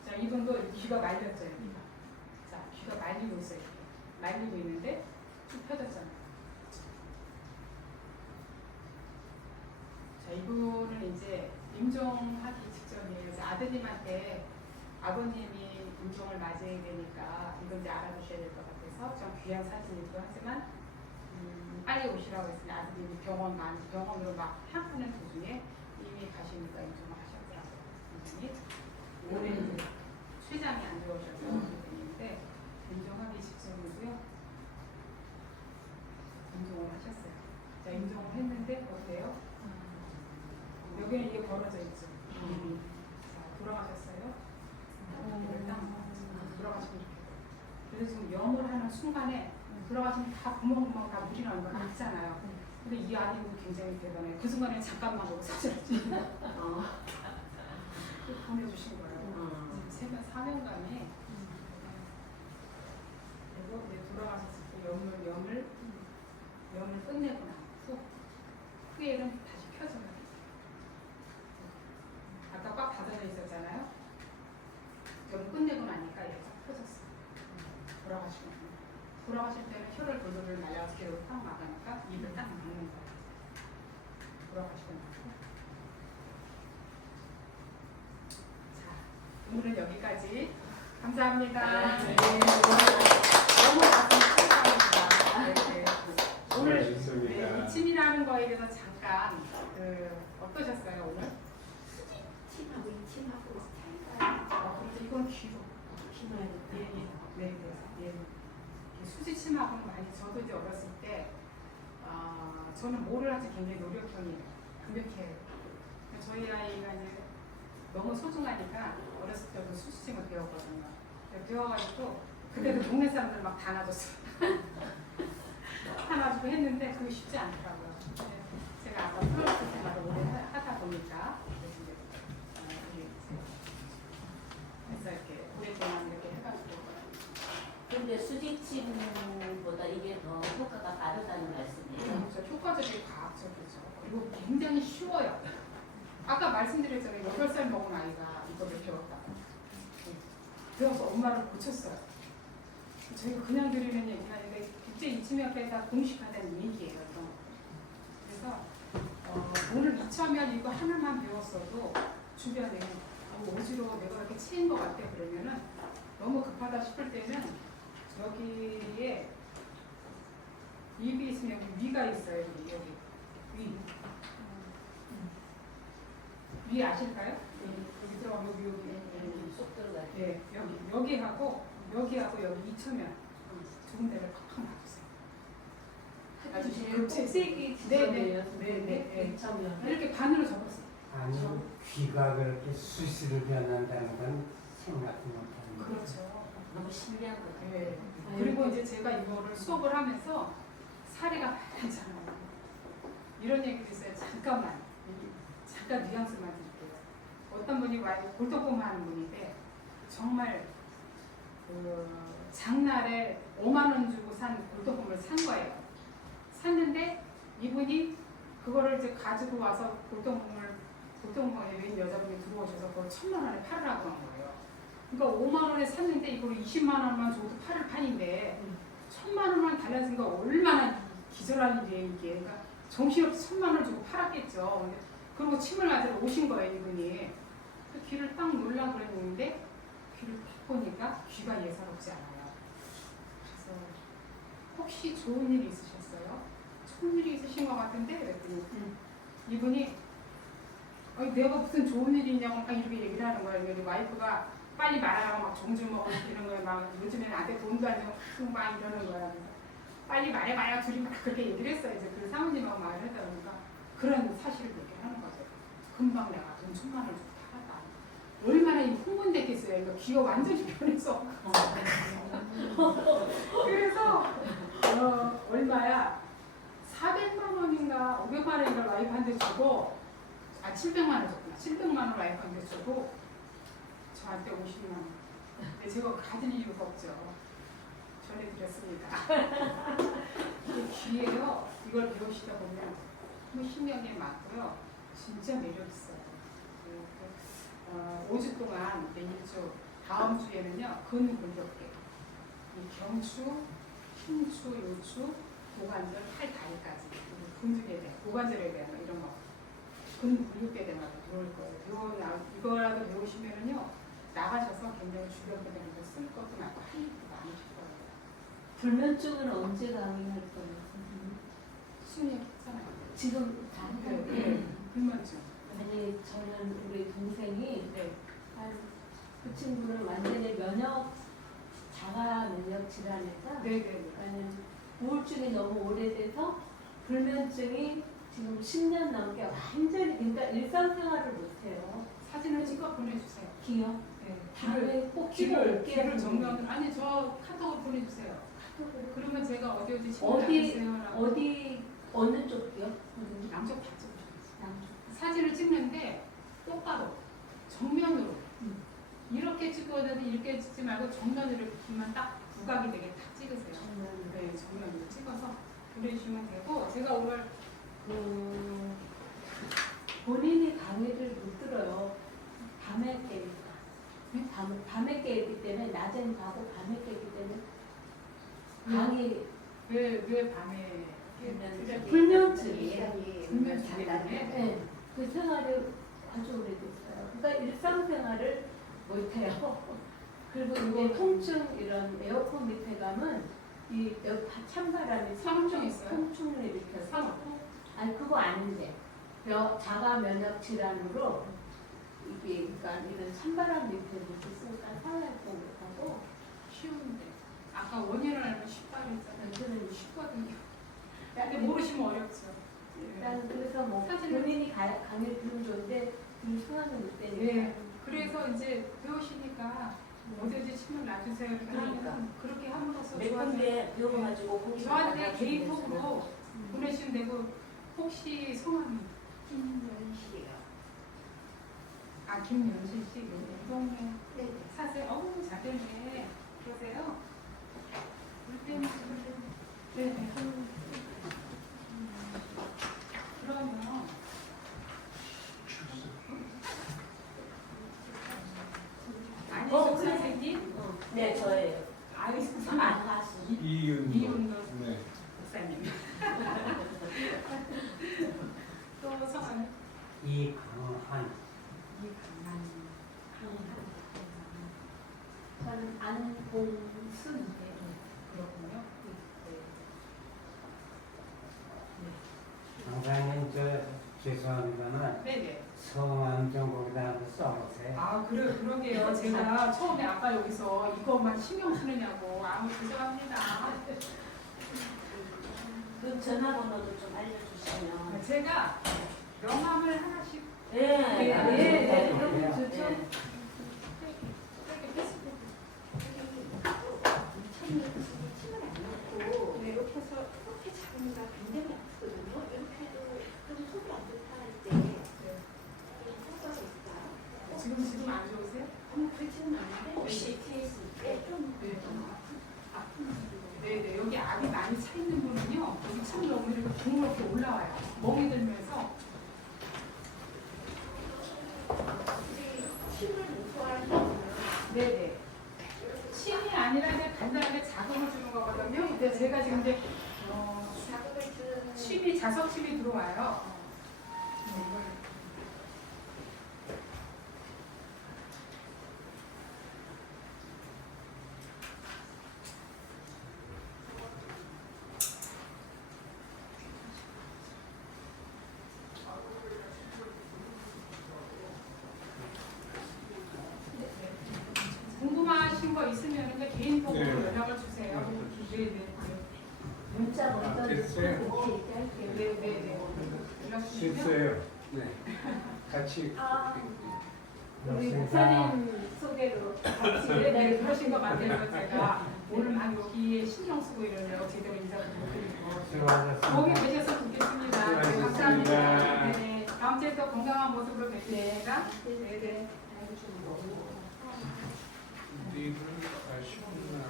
자, 이분도 귀가 말렸죠. 여기가. 자, 귀가 말리고 있어요. 이렇게. 말리고 있는데 쭉 펴졌잖아요. 자, 이분은 이제 임종하기 직전이에요. 그래서 아드님한테 아버님이 임종을 맞이해야 되니까 이건 이제 알아두셔야 될 것 같아서 좀 귀한 사진이기도 하지만 빨리 오시라고 했으니 아드님이 병원으로 막 향하는 도중에 이미 가시니까 임종을 하셨더라고요. 선생님이 올해 이제 췌장이 안 좋으셔서 그렇게 되는데 임종하기 직전이고요. 임종을 하셨어요. 자, 임종을 했는데 어때요? 여기는 이게 벌어져 있죠. 자, 돌아가셨어요. 돌아가시면 이렇게. 그래서 지금 염을 하는 순간에 돌아가시면 다 구멍구멍 다 물이 나는 거 같잖아요. 근데 이 아이도 굉장히 대단해요. 그 순간에 잠깐만 보고 사진을 보내주신 거예요. 세면 4년간에 그리고 이제 돌아가셨을 때 염을 끝내고 난 후에는 다시 펴져요. 아까 꽉 닫아져 있었잖아요. 염 끝내고 나니까 이렇게 쫙 펴졌어요. 돌아가실 때는 혀를 돌돌 말려서 귀를 딱 막으니까 입을 딱 막는 거예요. 돌아가시고 나서. 자, 오늘은 여기까지. 감사합니다. 네. 너무 감사합니다. 네. 오늘 수고하셨습니다. 이침이라는 거에 대해서 잠깐 어떠셨어요 오늘? 침하고 이 침하고 차이가 그래서 이건 귀로. 심해요. 예. 수지침하고는 많이 저도 이제 어렸을 때 저는 뭐를 할지 굉장히 노력형이에요. 완벽해요. 저희 아이가 이제 너무 소중하니까 어렸을 때부터 수시침을 배웠거든요. 배워가지고 그때도 동네 사람들 막 다 놔줬어요. 다 놔주고 했는데 그게 쉽지 않더라고요. 근데 제가 아까 플러스 생활을 오래 하다 보니까 그래서 이제 그래서 이렇게 오랫동안 이렇게 해가지고 근데 수지침보다 이게 더 효과가 빠르다는 말씀이에요. 진짜 효과적이고 과학적이죠. 그리고 굉장히 쉬워요. 아까 말씀드렸잖아요. 8살 먹은 아이가 이거를 배웠다고. 배워서 엄마를 고쳤어요. 저희가 그냥 드리는 얘기가 아닌데 국제 이치명까지 다 공식화된 얘기예요. 그래서 오늘 이참면 이거 하나만 배웠어도 주변에 어지러워 내가 이렇게 치인 것 같아 그러면은 너무 급하다 싶을 때는 여기에 입이 있으면 여기 위가 있어요. 여기 위 아실까요? 여기 들어가면 여기 쏙 들어가요. 네, 여기하고 여기 2초면 두 군데를 팍팍 놔주세요. 아주 제일 급체 꼭대기 네네. 지점이에요. 네네. 네. 이렇게 반으로 접었어요. 아니 귀가 그렇게 수시로 변한다는 건 생각도 못하는 거예요. 그렇죠. 너무 신기한 것 같아요. 네. 그리고 이제 제가 이거를 수업을 하면서 사례가 많잖아요. 이런 얘기도 있어요. 잠깐 뉘앙스만 드릴게요. 어떤 분이 와요. 골동품 하는 분인데 정말 장날에 5만 원 주고 산 골동품을 산 거예요. 샀는데 이분이 그거를 이제 가지고 와서 골동품에 외인 여자분이 들어오셔서 그걸 1,000만 원에 팔으라고 한 거예요. 그러니까 5만 원에 샀는데 이걸 20만 원만 줘도 팔을 판인데 1,000만 원만 달라진 거 얼마나 기절한 일이에요 이게. 그러니까 정신없이 1,000만 원 주고 팔았겠죠. 그리고 침을 맞으러 오신 거예요 이분이. 그 귀를 딱 놀라 그랬는데 귀를 딱 보니까 귀가 예사롭지 않아요. 그래서 혹시 좋은 일이 있으셨어요? 좋은 일이 있으신 것 같은데 그랬더니 이분이 내가 무슨 좋은 일이 있냐고 막 이렇게 얘기를 하는 거예요. 그래서 와이프가 빨리 말하라고 막 종주 먹고 이런 거예요. 막 요즘에는 나한테 돈도 안 주고 막 이러는 거야. 그래서 빨리 말해봐요. 둘이 막 그렇게 얘기를 했어요. 이제 그 사모님하고 말을 하다 보니까 그런 사실을 얘기를 하는 거죠. 금방 내가 돈 1,000만 원 주고 팔았다. 얼마나 이 흥분됐겠어요. 이거 귀가 완전히 변해서. 그래서 얼마야? 400만 원인가 500만 원인가 와이프한테 주고 700만 원 줬구나. 700만 원 와이프한테 주고 저한테 50만 원. 근데 제가 가진 이유가 없죠. 전해드렸습니다. 귀에요. 이걸 배우시다 보면 너무 신명에 맞고요. 진짜 매력 있어요. 5주 동안 내일 주 다음 주에는요. 근골격계 이 경추, 흉추, 요추, 고관절, 팔 다리까지 근육에 대한 고관절에 대한 이런 거 근골격계에 대한 들어올 거예요. 이거라도 배우시면은요. 나가셔서 굉장히 주변 분들한테 쓸 것도 많고 할 일도 많으실 거예요. 불면증은 언제 강의할 거예요? 수면 괜찮아요. 지금 다 했는데 네. 불면증. 아니 저는 우리 동생이 네. 그 친구는 완전히 자가 면역 질환에서 네네. 우울증이 너무 오래돼서 불면증이 지금 10년 넘게 완전히 그러니까 일상생활을 못해요. 사진을 찍어 보내주세요. 기억? 네. 다음에 꼭 귀를 찍어올게요. 정면 아니 저 카톡으로 보내주세요. 그러면 제가 어디 어디 치료를 어느 쪽이요? 양쪽 다 찍으셨어요. 양쪽. 사진을 찍는데 똑바로 정면으로 이렇게 찍어야 되는데 이렇게 찍지 말고 정면으로 이렇게 귀만 딱 부각이 되게 딱 찍으세요. 네, 정면으로 찍어서 보내주시면 되고 제가 오늘 본인이 강의를 못 들어요. 밤에 깨니까. 밤에 깨기 때문에 낮엔 가고 밤에 깨기 때문에 강의 왜 밤에 불면증이에요. 불면증 때문에 네, 그 생활이 아주 오래됐어요. 그러니까 일상생활을 못해요. 그리고 이게 통증 이런 에어컨 밑에 가면 이 찬바람이 산후증 있어요? 통증을 일으켜서 산후? 아니 그거 아닌데 자가 면역 질환으로 이게 그러니까 이런 찬바람 밑에 못 있으니까 생활도 못하고 쉬운데 아까 원인을 알면 쉽다고 했잖아요. 저는 쉽거든요. 근데 모르시면 어렵죠. 일단 그래서 뭐 사실은- 본인이 강의를 들으면 좋은데 성함이 있대요. 예. 그래서 이제 배우시니까 어디든지 침을 놔주세요. 그러니까. 그렇게 함으로써 몇 저한테 군데 배워가지고 거기 저한테 개인톡으로 보내시면 되고 혹시 성함이 김연식이요. 아 김연실 씨 이 동네 네. 사세요. 어우 잘 됐네. 그러세요? 우리 때문에 네네. 그러면 아니 그래. 선생님 네, 저예요. 아이 참 선생님 안 봤어. 이윤도. 이윤도 네. 목사님 또 성함이 이강한. 이강만 저는 안봉순이에요. 그렇군요. 강사님 저 죄송합니다만 네네. 성함 좀 거기다 한번 써보세요. 아 그러게요. 제가 처음에 아까 여기서 이것만 신경 쓰느냐고 아우 죄송합니다. 그 전화번호도 좀 알려주시면. 제가 명함을 하나씩 네, 네, 네, 너무 좋죠. 네. 이렇게 페이스북 침을 안 넣고 네. 이렇게 해서 이렇게 잡으니까 굉장히 아프거든요. 이렇게 해도 좀 속이 안 좋다 할 때 효과가 있다. 지금 안 좋으세요? 그렇지는 않은데 혹시 케이스 때 좀 네. 아픈 네네 여기 악이 많이 차 있는 분은요 여기 참 너무 이렇게 부드럽게 올라와요. 멍이 들면서 침을 무서워하는 네네 침이 아니라 그냥 간단하게 자극을 주는 거거든요. 근데 제가 지금 이제 자극을 주는 침이 자석침이 들어와요. 이걸 궁금하신 거 있으면 이제 개인톡으로 네. 연락을 주세요. 네네. 문자 먼저 아, 됐어요? 넣고 얘기할게요. 네네네. 연락 주시면 됐어요. 네. 같이. 아, 우리 그렇습니다. 목사님 소개로 같이 네, 그러신 거 맞아요. 제가 오늘 막 여기에 신경 쓰고 이러려고 제대로 인사도 못 드리고 거기 수고하셨습니다. 계셔서 좋겠습니다. 네, 수고하셨습니다. 감사합니다. 네, 다음 주에 또 건강한 모습으로 뵙겠습니다. 네네. 니들 아쉽구나.